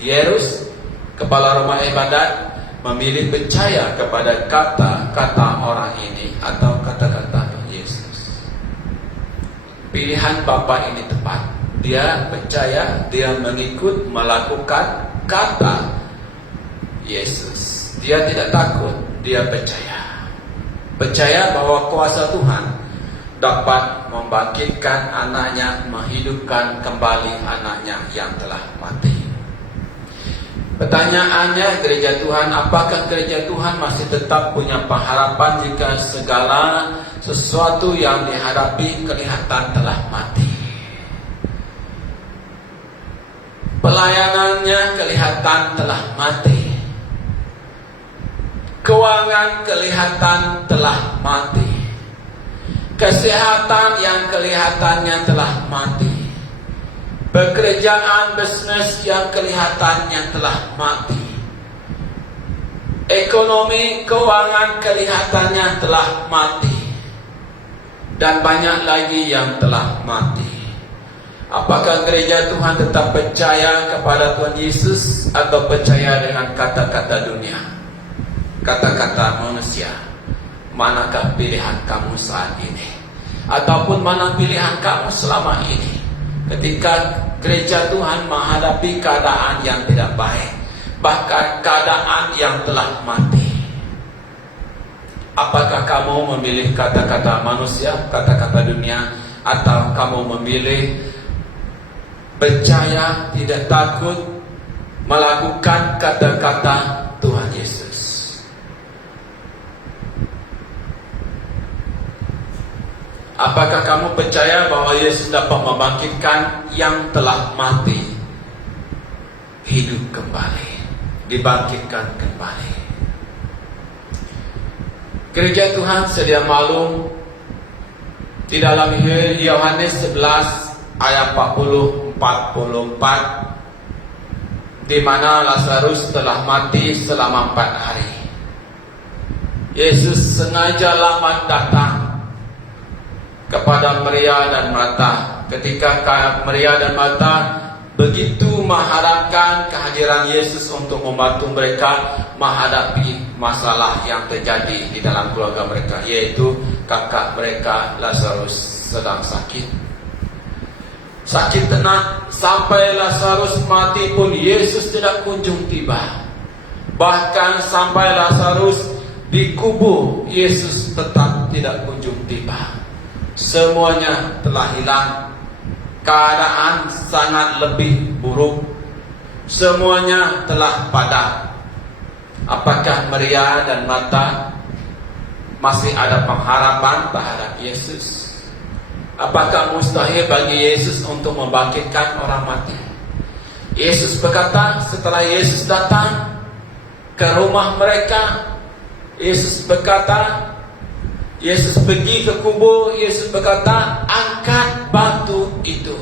Yesus, kepala rumah ibadat, memilih percaya kepada kata-kata orang ini atau kata-kata Yesus? Pilihan Bapa ini tepat. Dia percaya, dia mengikut, melakukan kata Yesus. Dia tidak takut, dia percaya. Percaya bahwa kuasa Tuhan dapat membangkitkan anaknya, menghidupkan kembali anaknya yang telah mati. Pertanyaannya, gereja Tuhan, apakah gereja Tuhan masih tetap punya pengharapan jika segala sesuatu yang dihadapi kelihatan telah mati? Pelayanannya kelihatan telah mati. Keuangan kelihatan telah mati. Kesehatan yang kelihatannya telah mati. Pekerjaan bisnis yang kelihatannya telah mati. Ekonomi keuangan kelihatannya telah mati. Dan banyak lagi yang telah mati. Apakah gereja Tuhan tetap percaya kepada Tuhan Yesus atau percaya dengan kata-kata dunia, kata-kata manusia? Manakah pilihan kamu saat ini? Ataupun mana pilihan kamu selama ini? Ketika gereja Tuhan menghadapi keadaan yang tidak baik, bahkan keadaan yang telah mati. Apakah kamu memilih kata-kata manusia, kata-kata dunia, atau kamu memilih percaya, tidak takut, melakukan kata-kata Tuhan Yesus? Apakah kamu percaya bahwa Yesus dapat membangkitkan yang telah mati hidup kembali, dibangkitkan kembali? Gereja Tuhan sedia maklum di dalam Yohanes 11 ayat 40-44, di mana Lazarus telah mati selama 4 hari. Yesus sengaja lambat datang kepada Maria dan Marta. Ketika Maria dan Marta begitu mengharapkan kehadiran Yesus untuk membantu mereka menghadapi masalah yang terjadi di dalam keluarga mereka, yaitu kakak mereka Lazarus sedang sakit. Sakit tenat sampai Lazarus mati pun Yesus tidak kunjung tiba. Bahkan sampai Lazarus dikubur, Yesus tetap tidak kunjung tiba. Semuanya telah hilang. Keadaan sangat lebih buruk. Semuanya telah padam. Apakah Maria dan Marta masih ada pengharapan terhadap Yesus? Apakah mustahil bagi Yesus untuk membangkitkan orang mati? Yesus berkata, setelah Yesus datang ke rumah mereka, Yesus pergi ke kubur. Yesus berkata, angkat batu itu.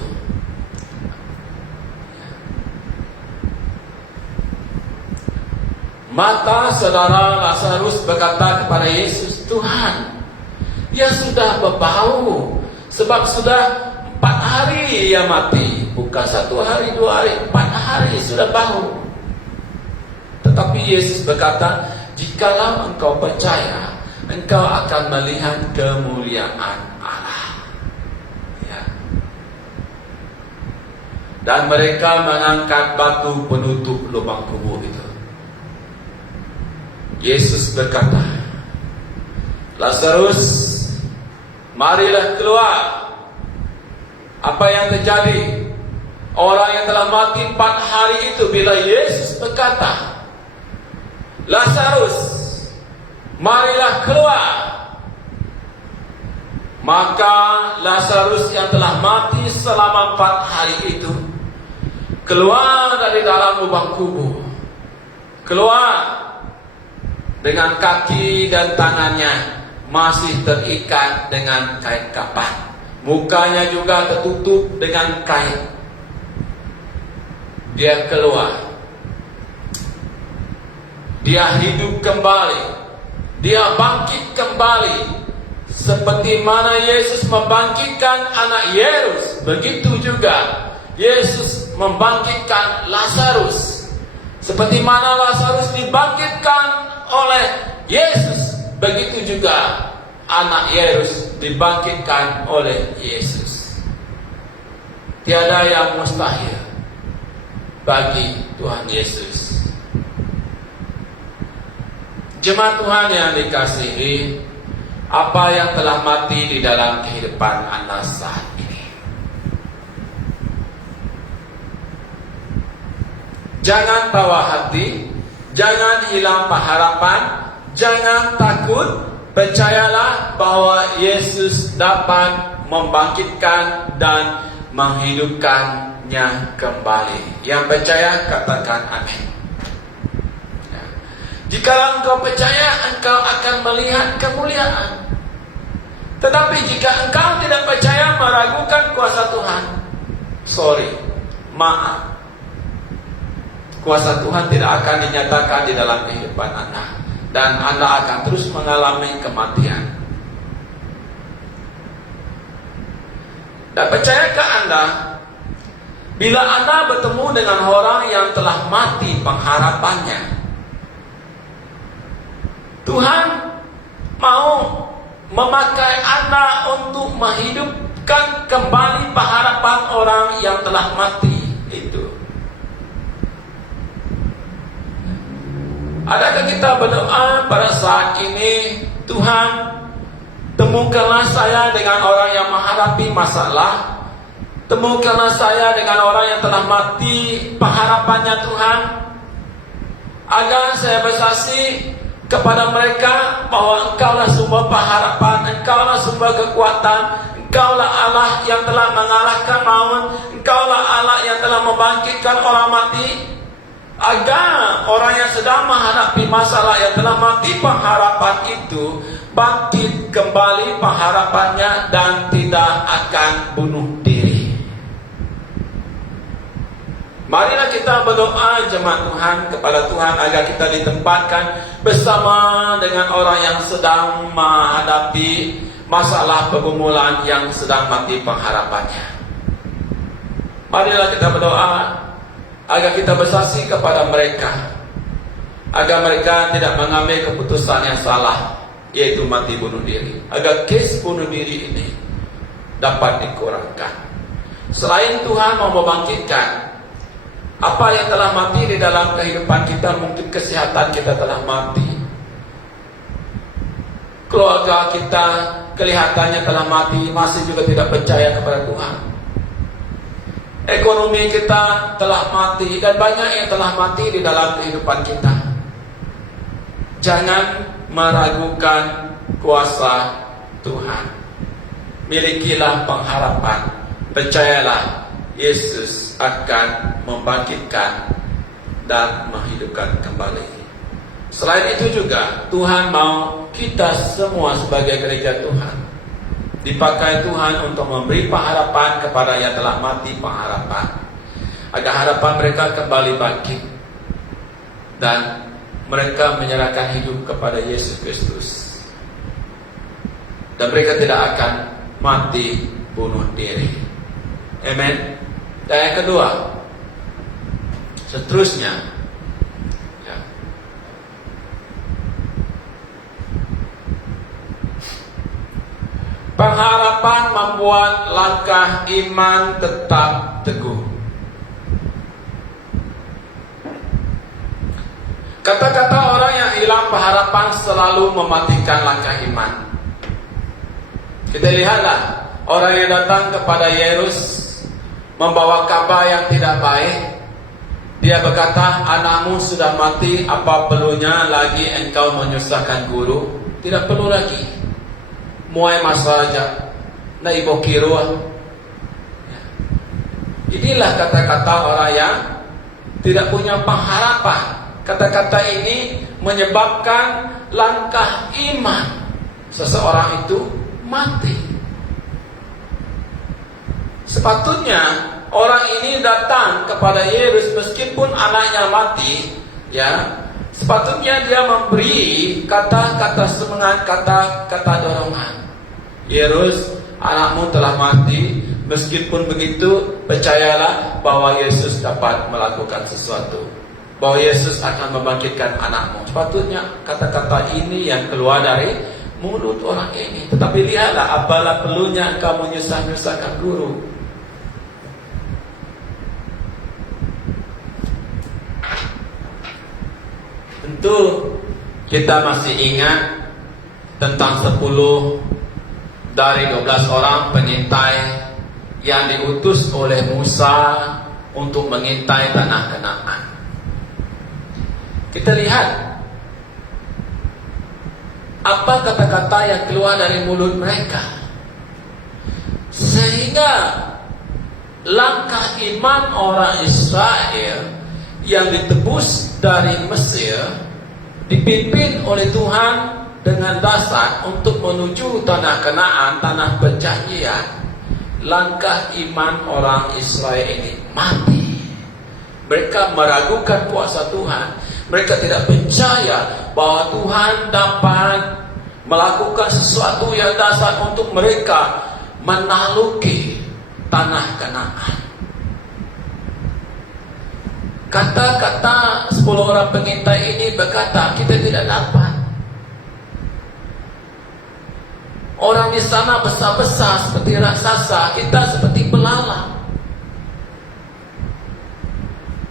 Mata saudara Lazarus berkata kepada Yesus, Tuhan, dia sudah berbau, sebab sudah 4 hari ia mati. Bukan 1 hari, 2 hari, 4 hari sudah bau. Tetapi Yesus berkata, jikalau engkau percaya, engkau akan melihat kemuliaan Allah. Ya. Dan mereka mengangkat batu penutup lubang kubur itu. Yesus berkata, Lazarus, marilah keluar. Apa yang terjadi? Orang yang telah mati 4 hari itu, bila Yesus berkata, Lazarus, marilah keluar, maka Lazarus yang telah mati selama 4 hari itu keluar dari dalam lubang kubur. Keluar dengan kaki dan tangannya masih terikat dengan kain kapan. Mukanya juga tertutup dengan kain. Dia keluar. Dia hidup kembali. Dia bangkit kembali. Seperti mana Yesus membangkitkan anak Yairus, begitu juga Yesus membangkitkan Lazarus. Seperti mana Lazarus dibangkitkan oleh Yesus, begitu juga anak Yairus dibangkitkan oleh Yesus. Tiada yang mustahil bagi Tuhan Yesus. Jemaat Tuhan yang dikasihi, apa yang telah mati di dalam kehidupan Anda saat ini? Jangan bawa hati, jangan hilang pengharapan, jangan takut. Percayalah bahwa Yesus dapat membangkitkan dan menghidupkannya kembali. Yang percaya katakan amin. Jika engkau percaya, engkau akan melihat kemuliaan. Tetapi jika engkau tidak percaya, meragukan kuasa Tuhan, maaf, kuasa Tuhan tidak akan dinyatakan di dalam kehidupan Anda, dan Anda akan terus mengalami kematian. Dan percayakah Anda, bila Anda bertemu dengan orang yang telah mati pengharapannya, Tuhan mau memakai Anda untuk menghidupkan kembali pengharapan orang yang telah mati itu. Adakah kita berdoa pada saat ini, Tuhan, temukanlah saya dengan orang yang menghadapi masalah, temukanlah saya dengan orang yang telah mati pengharapannya Tuhan, agar saya bersaksi kepada mereka bahwa Engkaulah sumber pengharapan, Engkaulah sumber kekuatan, Engkaulah Allah yang telah mengalahkan maut, Engkaulah Allah yang telah membangkitkan orang mati, agar orang yang sedang menghadapi masalah yang telah mati pengharapan itu bangkit kembali pengharapannya dan tidak akan bunuh diri. Marilah kita berdoa jemaat Tuhan kepada Tuhan agar kita ditempatkan bersama dengan orang yang sedang menghadapi masalah pergumulan yang sedang mati pengharapannya. Marilah kita berdoa agar kita bersaksi kepada mereka, agar mereka tidak mengambil keputusan yang salah, yaitu mati bunuh diri, agar kes bunuh diri ini dapat dikurangkan. Selain Tuhan mau membangkitkan apa yang telah mati di dalam kehidupan kita, mungkin kesehatan kita telah mati, keluarga kita kelihatannya telah mati, masih juga tidak percaya kepada Tuhan. Ekonomi kita telah mati, dan banyak yang telah mati di dalam kehidupan kita. Jangan meragukan kuasa Tuhan. Milikilah pengharapan. Percayalah, Yesus akan membangkitkan dan menghidupkan kembali. Selain itu juga, Tuhan mau kita semua sebagai gereja Tuhan dipakai Tuhan untuk memberi pengharapan kepada yang telah mati pengharapan, agar harapan mereka kembali bangkit dan mereka menyerahkan hidup kepada Yesus Kristus, dan mereka tidak akan mati bunuh diri. Amen. Dan yang kedua, seterusnya, pengharapan membuat langkah iman tetap teguh. Kata-kata orang yang hilang pengharapan selalu mematikan langkah iman. Kita lihatlah orang yang datang kepada Yairus membawa kabar yang tidak baik. Dia berkata, anakmu sudah mati, apa perlunya lagi engkau menyusahkan guru? Tidak perlu lagi. Muai masaja na ibu kiro. Inilah kata-kata orang yang tidak punya pengharapan. Kata-kata ini menyebabkan langkah iman seseorang itu mati. Sepatutnya orang ini datang kepada Yesus meskipun anaknya mati, ya. Sepatutnya dia memberi kata-kata semangat, kata-kata dorongan. Yesus, anakmu telah mati. Meskipun begitu, percayalah bahwa Yesus dapat melakukan sesuatu, bahwa Yesus akan membangkitkan anakmu. Sepatutnya kata-kata ini yang keluar dari mulut orang ini. Tetapi lihatlah, apalah perlunya engkau menyusah-nyusahkan guru. Tentu kita masih ingat tentang 10 dari 12 orang pengintai yang diutus oleh Musa untuk mengintai tanah Kanaan. Kita lihat apa kata-kata yang keluar dari mulut mereka, sehingga langkah iman orang Israel yang ditebus dari Mesir dipimpin oleh Tuhan dengan dasar untuk menuju tanah Kanaan, tanah perjanjian. Langkah iman orang Israel ini mati. Mereka meragukan kuasa Tuhan. Mereka tidak percaya bahwa Tuhan dapat melakukan sesuatu yang dasar untuk mereka menaklukkan tanah Kanaan. Kata-kata 10 orang pengintai ini berkata, kita tidak dapat. Orang di sana besar-besar seperti raksasa, kita seperti belalang.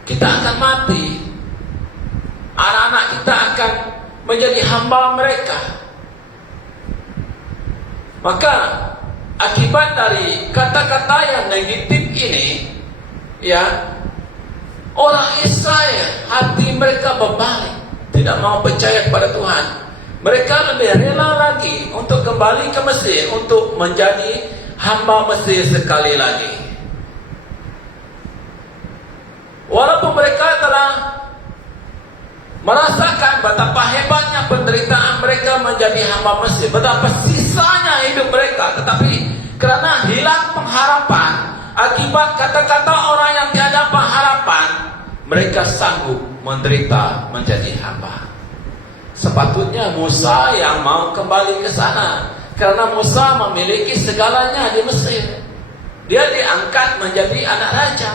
Kita akan mati. Anak-anak kita menjadi hamba mereka. Maka akibat dari kata-kata yang negatif ini, ya, orang Israel hati mereka berbalik, tidak mau percaya kepada Tuhan. Mereka lebih rela lagi untuk kembali ke Mesir, untuk menjadi hamba Mesir sekali lagi. Walaupun mereka telah merasakan betapa hebatnya penderitaan mereka menjadi hamba Mesir, betapa sisanya hidup mereka, tetapi karena hilang pengharapan akibat kata-kata orang yang tiada pengharapan, mereka sanggup menderita menjadi hamba. Sepatutnya Musa yang mau kembali ke sana, karena Musa memiliki segalanya di Mesir. Dia diangkat menjadi anak raja.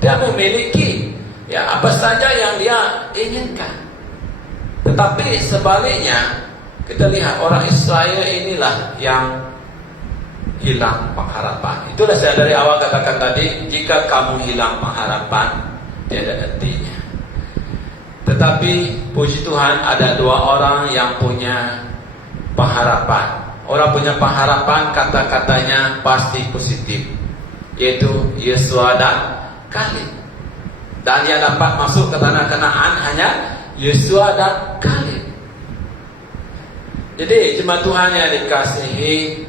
Dia memiliki apa saja yang dia inginkan. Tetapi sebaliknya, kita lihat orang Israel inilah yang hilang pengharapan. Itulah saya dari awal katakan tadi, jika kamu hilang pengharapan, tiada artinya. Tetapi puji Tuhan, ada dua orang yang punya pengharapan. Orang punya pengharapan, kata-katanya pasti positif, yaitu Yosua dan Kaleb. Dan dia dapat masuk ke tanah Kanaan hanya Yosua dan Kaleb. Jadi jemaat Tuhan yang dikasihi,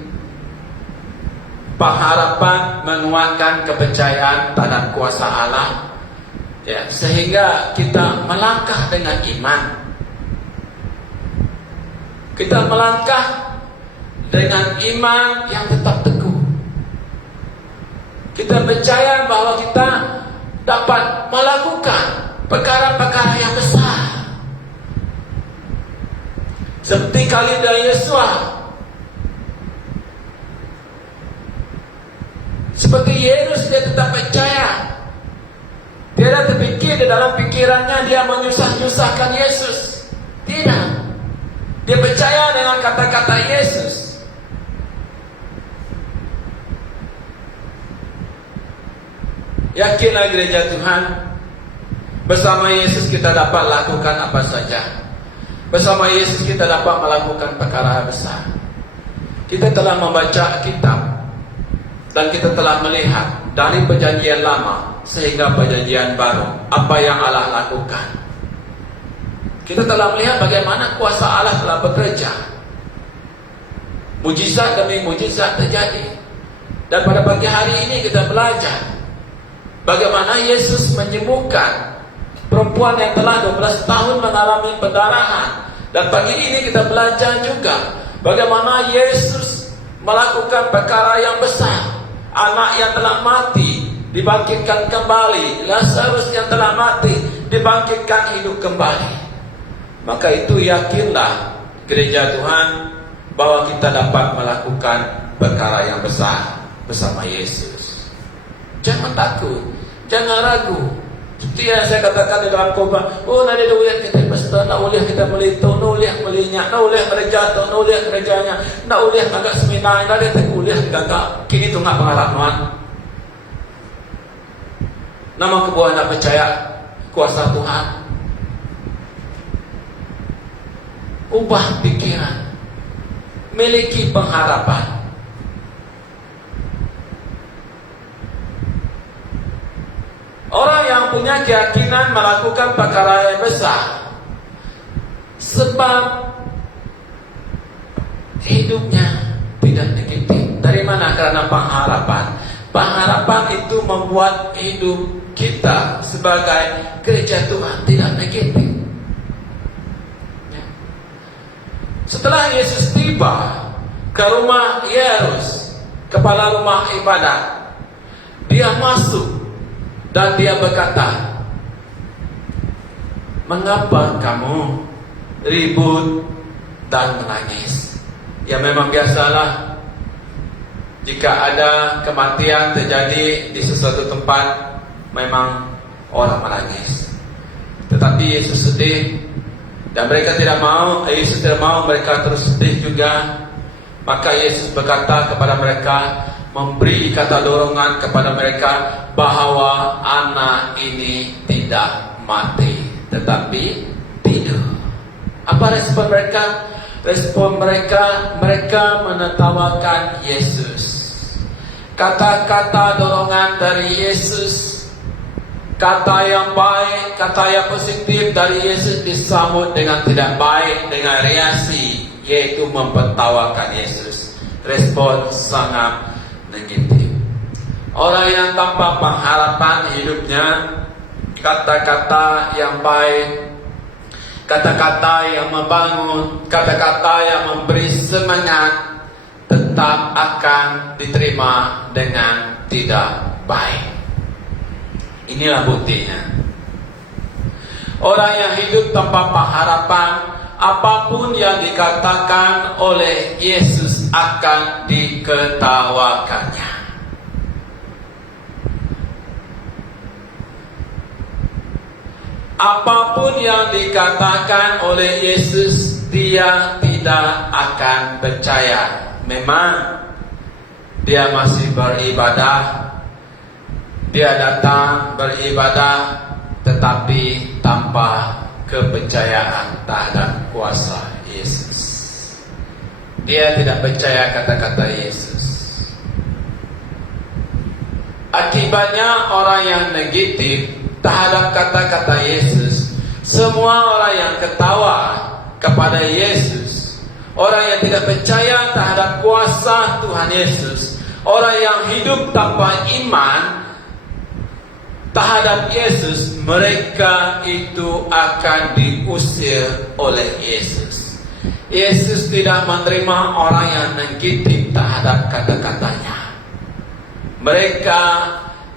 pengharapan menguatkan kepercayaan terhadap kuasa Allah, ya, sehingga kita melangkah dengan iman. Kita melangkah dengan iman yang tetap teguh. Kita percaya bahwa kita dapat melakukan perkara-perkara yang besar, seperti Kaleb dan Yosua. Seperti Yesus, dia tetap percaya. Dia tidak terpikir di dalam pikirannya dia menyusah-nyusahkan Yesus. Tidak. Dia percaya dengan kata-kata Yesus. Yakinlah gereja Tuhan, bersama Yesus kita dapat lakukan apa saja. Bersama Yesus kita dapat melakukan perkara besar. Kita telah membaca kitab, dan kita telah melihat dari perjanjian lama sehingga perjanjian baru apa yang Allah lakukan. Kita telah melihat bagaimana kuasa Allah telah bekerja. Mujizat demi mujizat terjadi. Dan pada pagi hari ini kita belajar bagaimana Yesus menyembuhkan perempuan yang telah 12 tahun mengalami pendarahan. Dan pagi ini kita belajar juga bagaimana Yesus melakukan perkara yang besar. Anak yang telah mati dibangkitkan kembali, Lazarus yang telah mati dibangkitkan hidup kembali. Maka itu yakinlah gereja Tuhan bahwa kita dapat melakukan perkara yang besar bersama Yesus. Jangan takut, jangan ragu. Seperti yang saya katakan di dalam khotbah, nanti uliah kita pesta, uliah kita melito, uliah melinya, uliah merejatuh, uliah kerjanya, uliah agak seminar, nanti uliah gagak. Kini tu ngak pengalaman. Nama kebuahan nak percaya kuasa Tuhan. Ubah pikiran, miliki pengharapan. Orang yang punya keyakinan melakukan perkara yang besar, sebab hidupnya tidak negatif. Dari mana? Karena pengharapan. Pengharapan itu membuat hidup kita sebagai gereja Tuhan tidak negatif. Setelah Yesus tiba ke rumah Yairus, kepala rumah ibadat, dia masuk dan dia berkata, "Mengapa kamu ribut dan menangis?" Ya memang biasalah, jika ada kematian terjadi di sesuatu tempat, memang orang menangis. Tetapi Yesus sedih, dan mereka tidak mau. Yesus tidak mau mereka terus sedih juga. Maka Yesus berkata kepada mereka, memberi kata dorongan kepada mereka bahwa anak ini tidak mati, tetapi tidur. Apa respon mereka? Respon mereka, mereka menertawakan Yesus. Kata-kata dorongan dari Yesus, kata yang baik, kata yang positif dari Yesus disambut dengan tidak baik, dengan reaksi, yaitu mempertawakan Yesus. Respon sangat negatif. Orang yang tanpa pengharapan hidupnya, kata-kata yang baik, kata-kata yang membangun, kata-kata yang memberi semangat, tetap akan diterima dengan tidak baik. Inilah buktinya. Orang yang hidup tanpa pengharapan, apapun yang dikatakan oleh Yesus akan diketawakannya. Apapun yang dikatakan oleh Yesus, dia tidak akan percaya. Memang dia masih beribadah, dia datang beribadah, tetapi tanpa kepercayaan terhadap kuasa Yesus. Dia tidak percaya kata-kata Yesus. Akibatnya orang yang negatif terhadap kata-kata Yesus, semua orang yang ketawa kepada Yesus, orang yang tidak percaya terhadap kuasa Tuhan Yesus, orang yang hidup tanpa iman terhadap Yesus, mereka itu akan diusir oleh Yesus. Yesus tidak menerima orang yang negatif terhadap kata-katanya. Mereka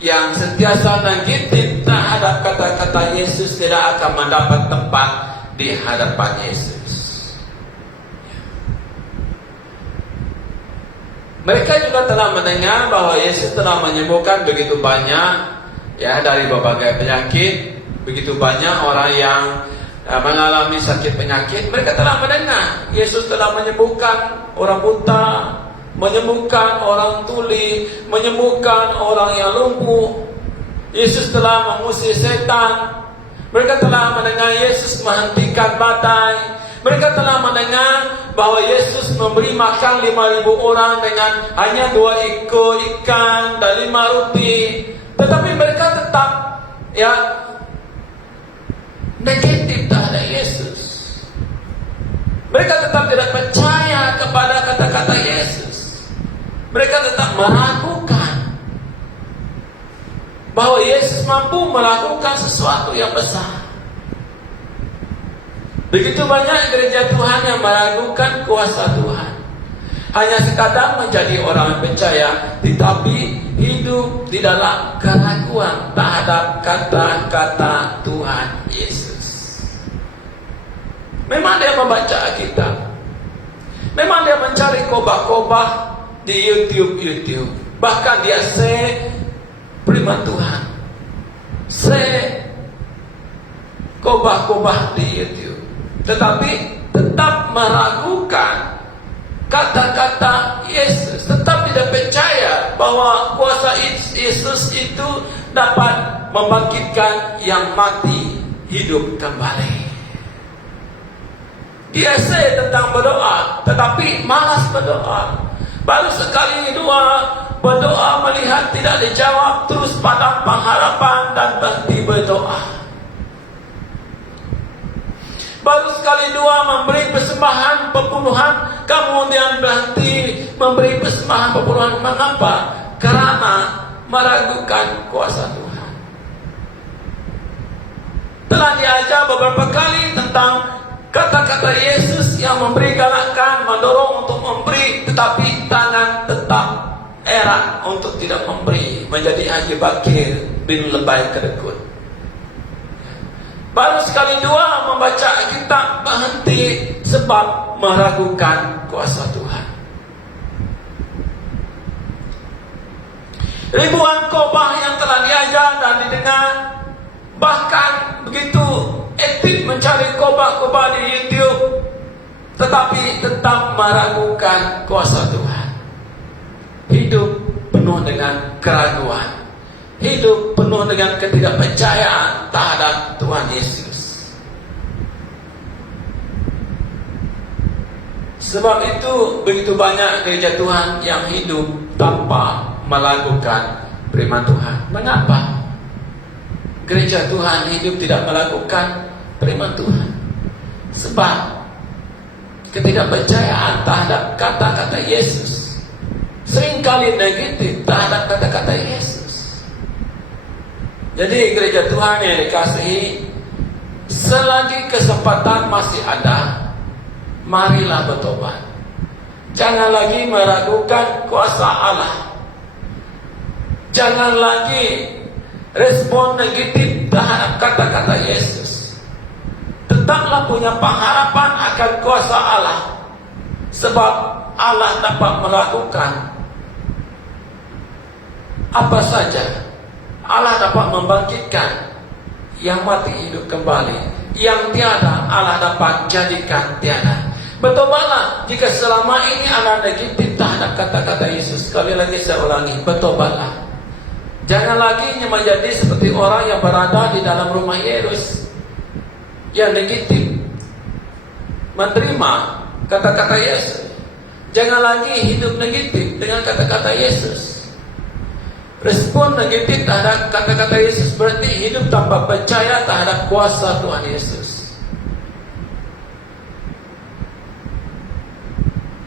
yang sentiasa negatif terhadap kata-kata Yesus tidak akan mendapat tempat di hadapan Yesus. Mereka juga telah mendengar bahwa Yesus telah menyembuhkan begitu banyak, ya, dari berbagai penyakit, begitu banyak orang yang mengalami sakit penyakit. Mereka telah mendengar Yesus telah menyembuhkan orang buta, menyembuhkan orang tuli, menyembuhkan orang yang lumpuh. Yesus telah mengusir setan. Mereka telah mendengar Yesus menghentikan badai. Mereka telah mendengar bahwa Yesus memberi makan 5.000 orang dengan hanya 2 ekor ikan dan 5 roti. Tetapi mereka tetap negatif terhadap Yesus. Mereka tetap tidak percaya kepada kata-kata Yesus. Mereka tetap meragukan bahwa Yesus mampu melakukan sesuatu yang besar. Begitu banyak gereja Tuhan yang meragukan kuasa Tuhan, hanya sekadar menjadi orang yang percaya, tetapi hidup di dalam keraguan terhadap kata-kata Tuhan Yesus. Memang dia membaca Alkitab, memang dia mencari khotbah-khotbah di YouTube. Bahkan dia share firman Tuhan, share khotbah-khotbah di YouTube, tetapi tetap meragukan kata-kata Yesus, tetap tidak percaya bahwa kuasa Yesus itu dapat membangkitkan yang mati hidup kembali. Dia say tentang berdoa, tetapi malas berdoa. Baru sekali dua berdoa melihat tidak dijawab, terus padam pengharapan dan berhenti berdoa. Baru sekali dua memberi persembahan pembunuhan, kemudian berhenti memberi persembahan pembunuhan. Mengapa? Karena meragukan kuasa Tuhan. Telah diajar beberapa kali tentang kata-kata Yesus yang memberi galakan, mendorong untuk memberi, tetapi tangan tetap erat untuk tidak memberi, menjadi Haji Bakir bin Lebay Kedekut. Baru sekali dua membaca Alkitab, berhenti sebab meragukan kuasa Tuhan. Ribuan khotbah yang telah diajar dan didengar, bahkan begitu aktif mencari khotbah-khotbah di YouTube, tetapi tetap meragukan kuasa Tuhan. Hidup penuh dengan keraguan, hidup penuh dengan ketidakpercayaan terhadap Tuhan Yesus. Sebab itu begitu banyak gereja Tuhan yang hidup tanpa melakukan firman Tuhan. Mengapa gereja Tuhan hidup tidak melakukan firman Tuhan? Sebab ketidakpercayaan terhadap kata-kata Yesus, seringkali negatif terhadap kata-kata Yesus. Jadi gereja Tuhan yang dikasihi, selagi kesempatan masih ada, marilah bertobat. Jangan lagi meragukan kuasa Allah. Jangan lagi respon negatif terhadap kata-kata Yesus. Tetaplah punya pengharapan akan kuasa Allah, sebab Allah dapat melakukan apa saja. Allah dapat membangkitkan yang mati hidup kembali, yang tiada Allah dapat jadikan tiada. Bertobatlah jika selama ini Anda negatif terhadap kata-kata Yesus. Sekali lagi saya ulangi, bertobatlah. Jangan lagi menjadi seperti orang yang berada di dalam rumah Yairus, yang negatif menerima kata-kata Yesus. Jangan lagi hidup negatif dengan kata-kata Yesus. Respon negatif terhadap kata-kata Yesus berarti hidup tanpa percaya terhadap kuasa Tuhan Yesus.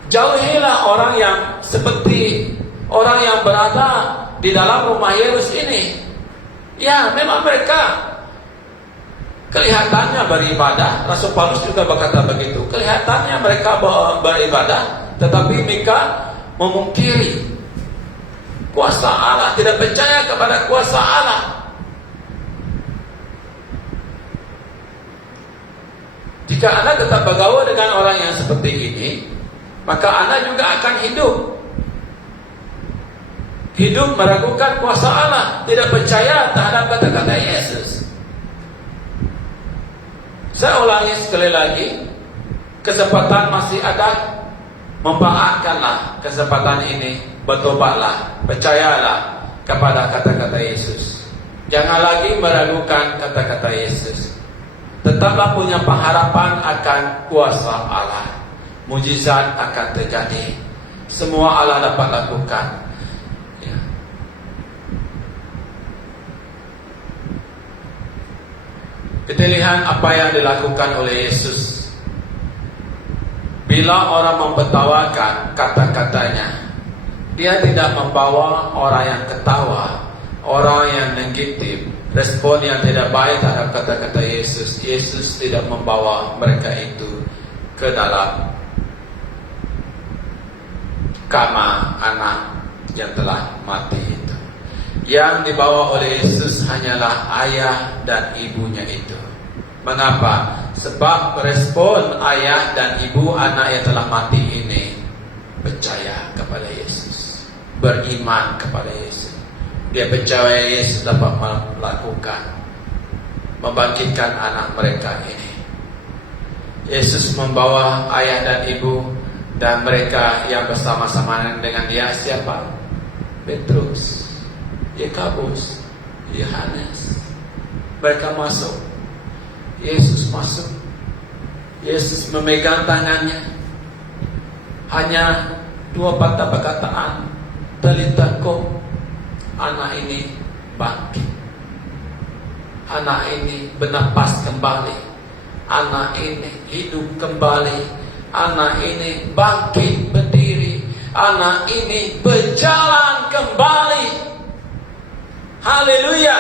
Jauhilah orang yang seperti orang yang berada di dalam rumah Yairus ini. Ya, memang mereka kelihatannya beribadah. Rasul Paulus juga berkata begitu. Kelihatannya mereka beribadah, tetapi mereka memungkiri kuasa Allah, tidak percaya kepada kuasa Allah. Jika Anda tetap bergaul dengan orang yang seperti ini, maka Anda juga akan hidup meragukan kuasa Allah, tidak percaya terhadap kata-kata Yesus. Saya ulangi sekali lagi, kesempatan masih ada, memanfaatkanlah kesempatan ini, bertobatlah, percayalah kepada kata-kata Yesus. Jangan lagi meragukan kata-kata Yesus. Tetaplah punya pengharapan akan kuasa Allah. Mujizat akan terjadi. Semua Allah dapat lakukan. Ya. Kita lihat apa yang dilakukan oleh Yesus. Bila orang mempertawakan kata-katanya, dia tidak membawa orang yang ketawa, orang yang negatif, respon yang tidak baik terhadap kata-kata Yesus. Yesus tidak membawa mereka itu ke dalam kamar anak yang telah mati itu. Yang dibawa oleh Yesus hanyalah ayah dan ibunya itu. Mengapa? Sebab respon ayah dan ibu anak yang telah mati ini percaya kepada Yesus, beriman kepada Yesus. Dia percaya Yesus dapat melakukan, membangkitkan anak mereka ini. Yesus membawa ayah dan ibu dan mereka yang bersama-sama dengan dia. Siapa? Petrus, Yakobus, Yohanes. Mereka masuk. Yesus masuk. Yesus memegang tangannya. Hanya dua patah perkataan, Talita kum. Anak ini bangkit. Anak ini bernapas kembali. Anak ini hidup kembali. Anak ini bangkit berdiri. Anak ini berjalan kembali. Haleluya.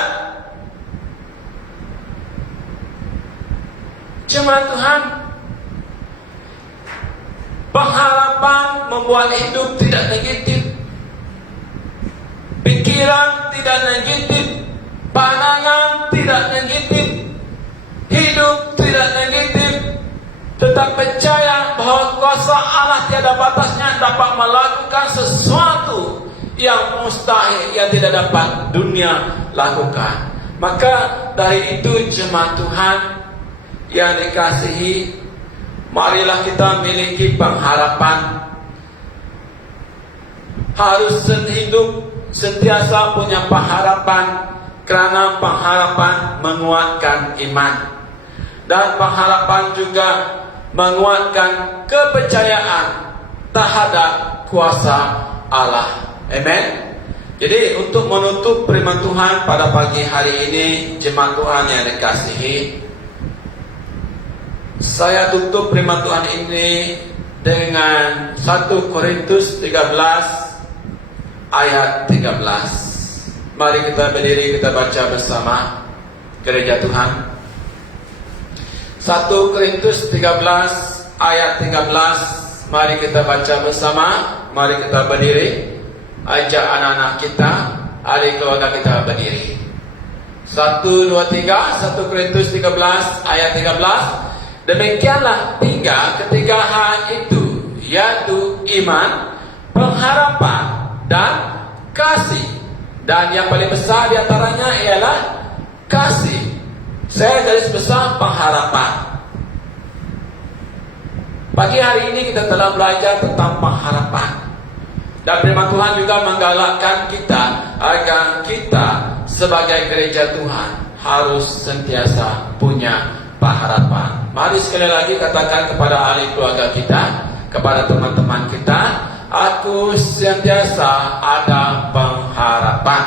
Jemaat Tuhan, pengharapan membuat hidup tidak negatif, pikiran tidak negatif, pandangan tidak negatif, hidup tidak negatif. Tetap percaya bahwa kuasa Allah tiada batasnya, dapat melakukan sesuatu yang mustahil, yang tidak dapat dunia lakukan. Maka dari itu jemaat Tuhan yang dikasihi, marilah kita miliki pengharapan. Harus hidup sentiasa punya pengharapan, karena pengharapan menguatkan iman. Dan pengharapan juga menguatkan kepercayaan terhadap kuasa Allah. Amen. Jadi untuk menutup firman Tuhan pada pagi hari ini, jemaat Tuhan yang dikasihi, saya tutup firman Tuhan ini dengan 1 Korintus 13 ayat 13. Mari kita berdiri, kita baca bersama gereja Tuhan. 1 Korintus 13 ayat 13. Mari kita baca bersama. Mari kita berdiri. Ajak anak-anak kita, adik keluarga kita berdiri. 1, 2, 3. 1 Korintus 13 ayat 13. Demikianlah ketiga hal itu, yaitu iman, pengharapan, dan kasih. Dan yang paling besar diantaranya ialah kasih. Saya garis besar pengharapan. Pagi hari ini kita telah belajar tentang pengharapan. Dan firman Tuhan juga menggalakkan kita agar kita sebagai gereja Tuhan harus sentiasa punya pengharapan. Mari sekali lagi katakan kepada ahli keluarga kita, kepada teman-teman kita, aku sentiasa ada pengharapan.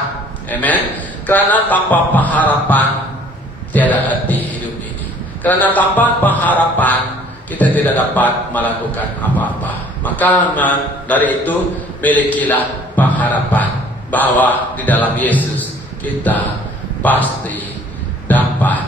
Amen. Karena tanpa pengharapan tiada arti hidup ini. Karena tanpa pengharapan kita tidak dapat melakukan apa-apa. Maka dari itu milikilah pengharapan bahwa di dalam Yesus kita pasti dapat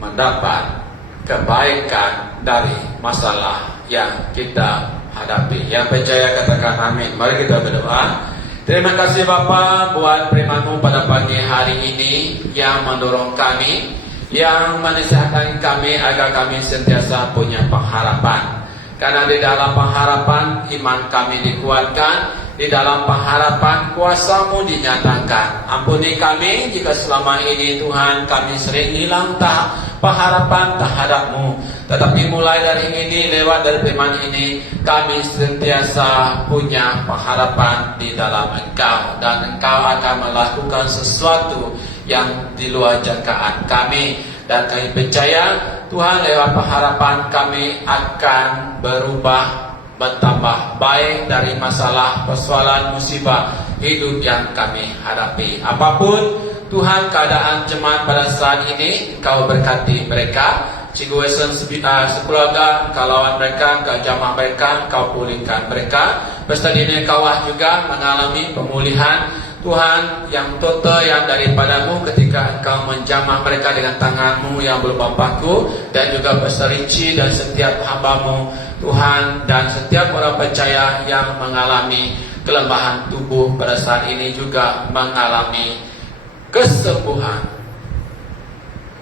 mendapat kebaikan dari masalah yang kita hadapi. Yang percaya katakan amin. Mari kita berdoa. Terima kasih Bapa buat firman-Mu pada pagi hari ini yang mendorong kami, yang menasihatkan kami agar kami sentiasa punya pengharapan. Karena di dalam pengharapan iman kami dikuatkan, di dalam pengharapan kuasa-Mu dinyatakan. Ampuni kami jika selama ini Tuhan kami sering hilang pengharapan terhadap-Mu. Tetapi mulai dari ini, lewat dari firman ini, kami sentiasa punya pengharapan di dalam Engkau. Dan Engkau akan melakukan sesuatu yang di luar jangkaan kami. Dan kami percaya Tuhan lewat pengharapan kami akan berubah, bertambah baik dari masalah, persoalan, musibah hidup yang kami hadapi. Apapun Tuhan keadaan jemaat pada saat ini, Engkau berkati mereka. Cikgu Wilson sekeluarga, Engkau lawan mereka, Engkau jamah mereka, Engkau pulihkan mereka. Peserta didik kawah juga mengalami pemulihan Tuhan yang total yang daripada-Mu ketika Engkau menjamah mereka dengan tangan-Mu yang berupa paku, dan juga Pastor Richie dan setiap hamba-Mu Tuhan, dan setiap orang percaya yang mengalami kelemahan tubuh pada saat ini juga mengalami kesembuhan,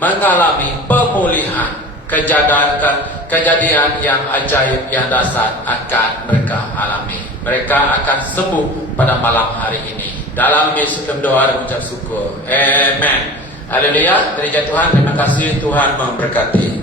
mengalami pemulihan, kejadian yang ajaib yang dahsyat akan mereka alami. Mereka akan sembuh pada malam hari ini. Dalam Yesus doa dan ucap syukur. Amen. Haleluya. Gereja Tuhan, terima kasih. Tuhan memberkati.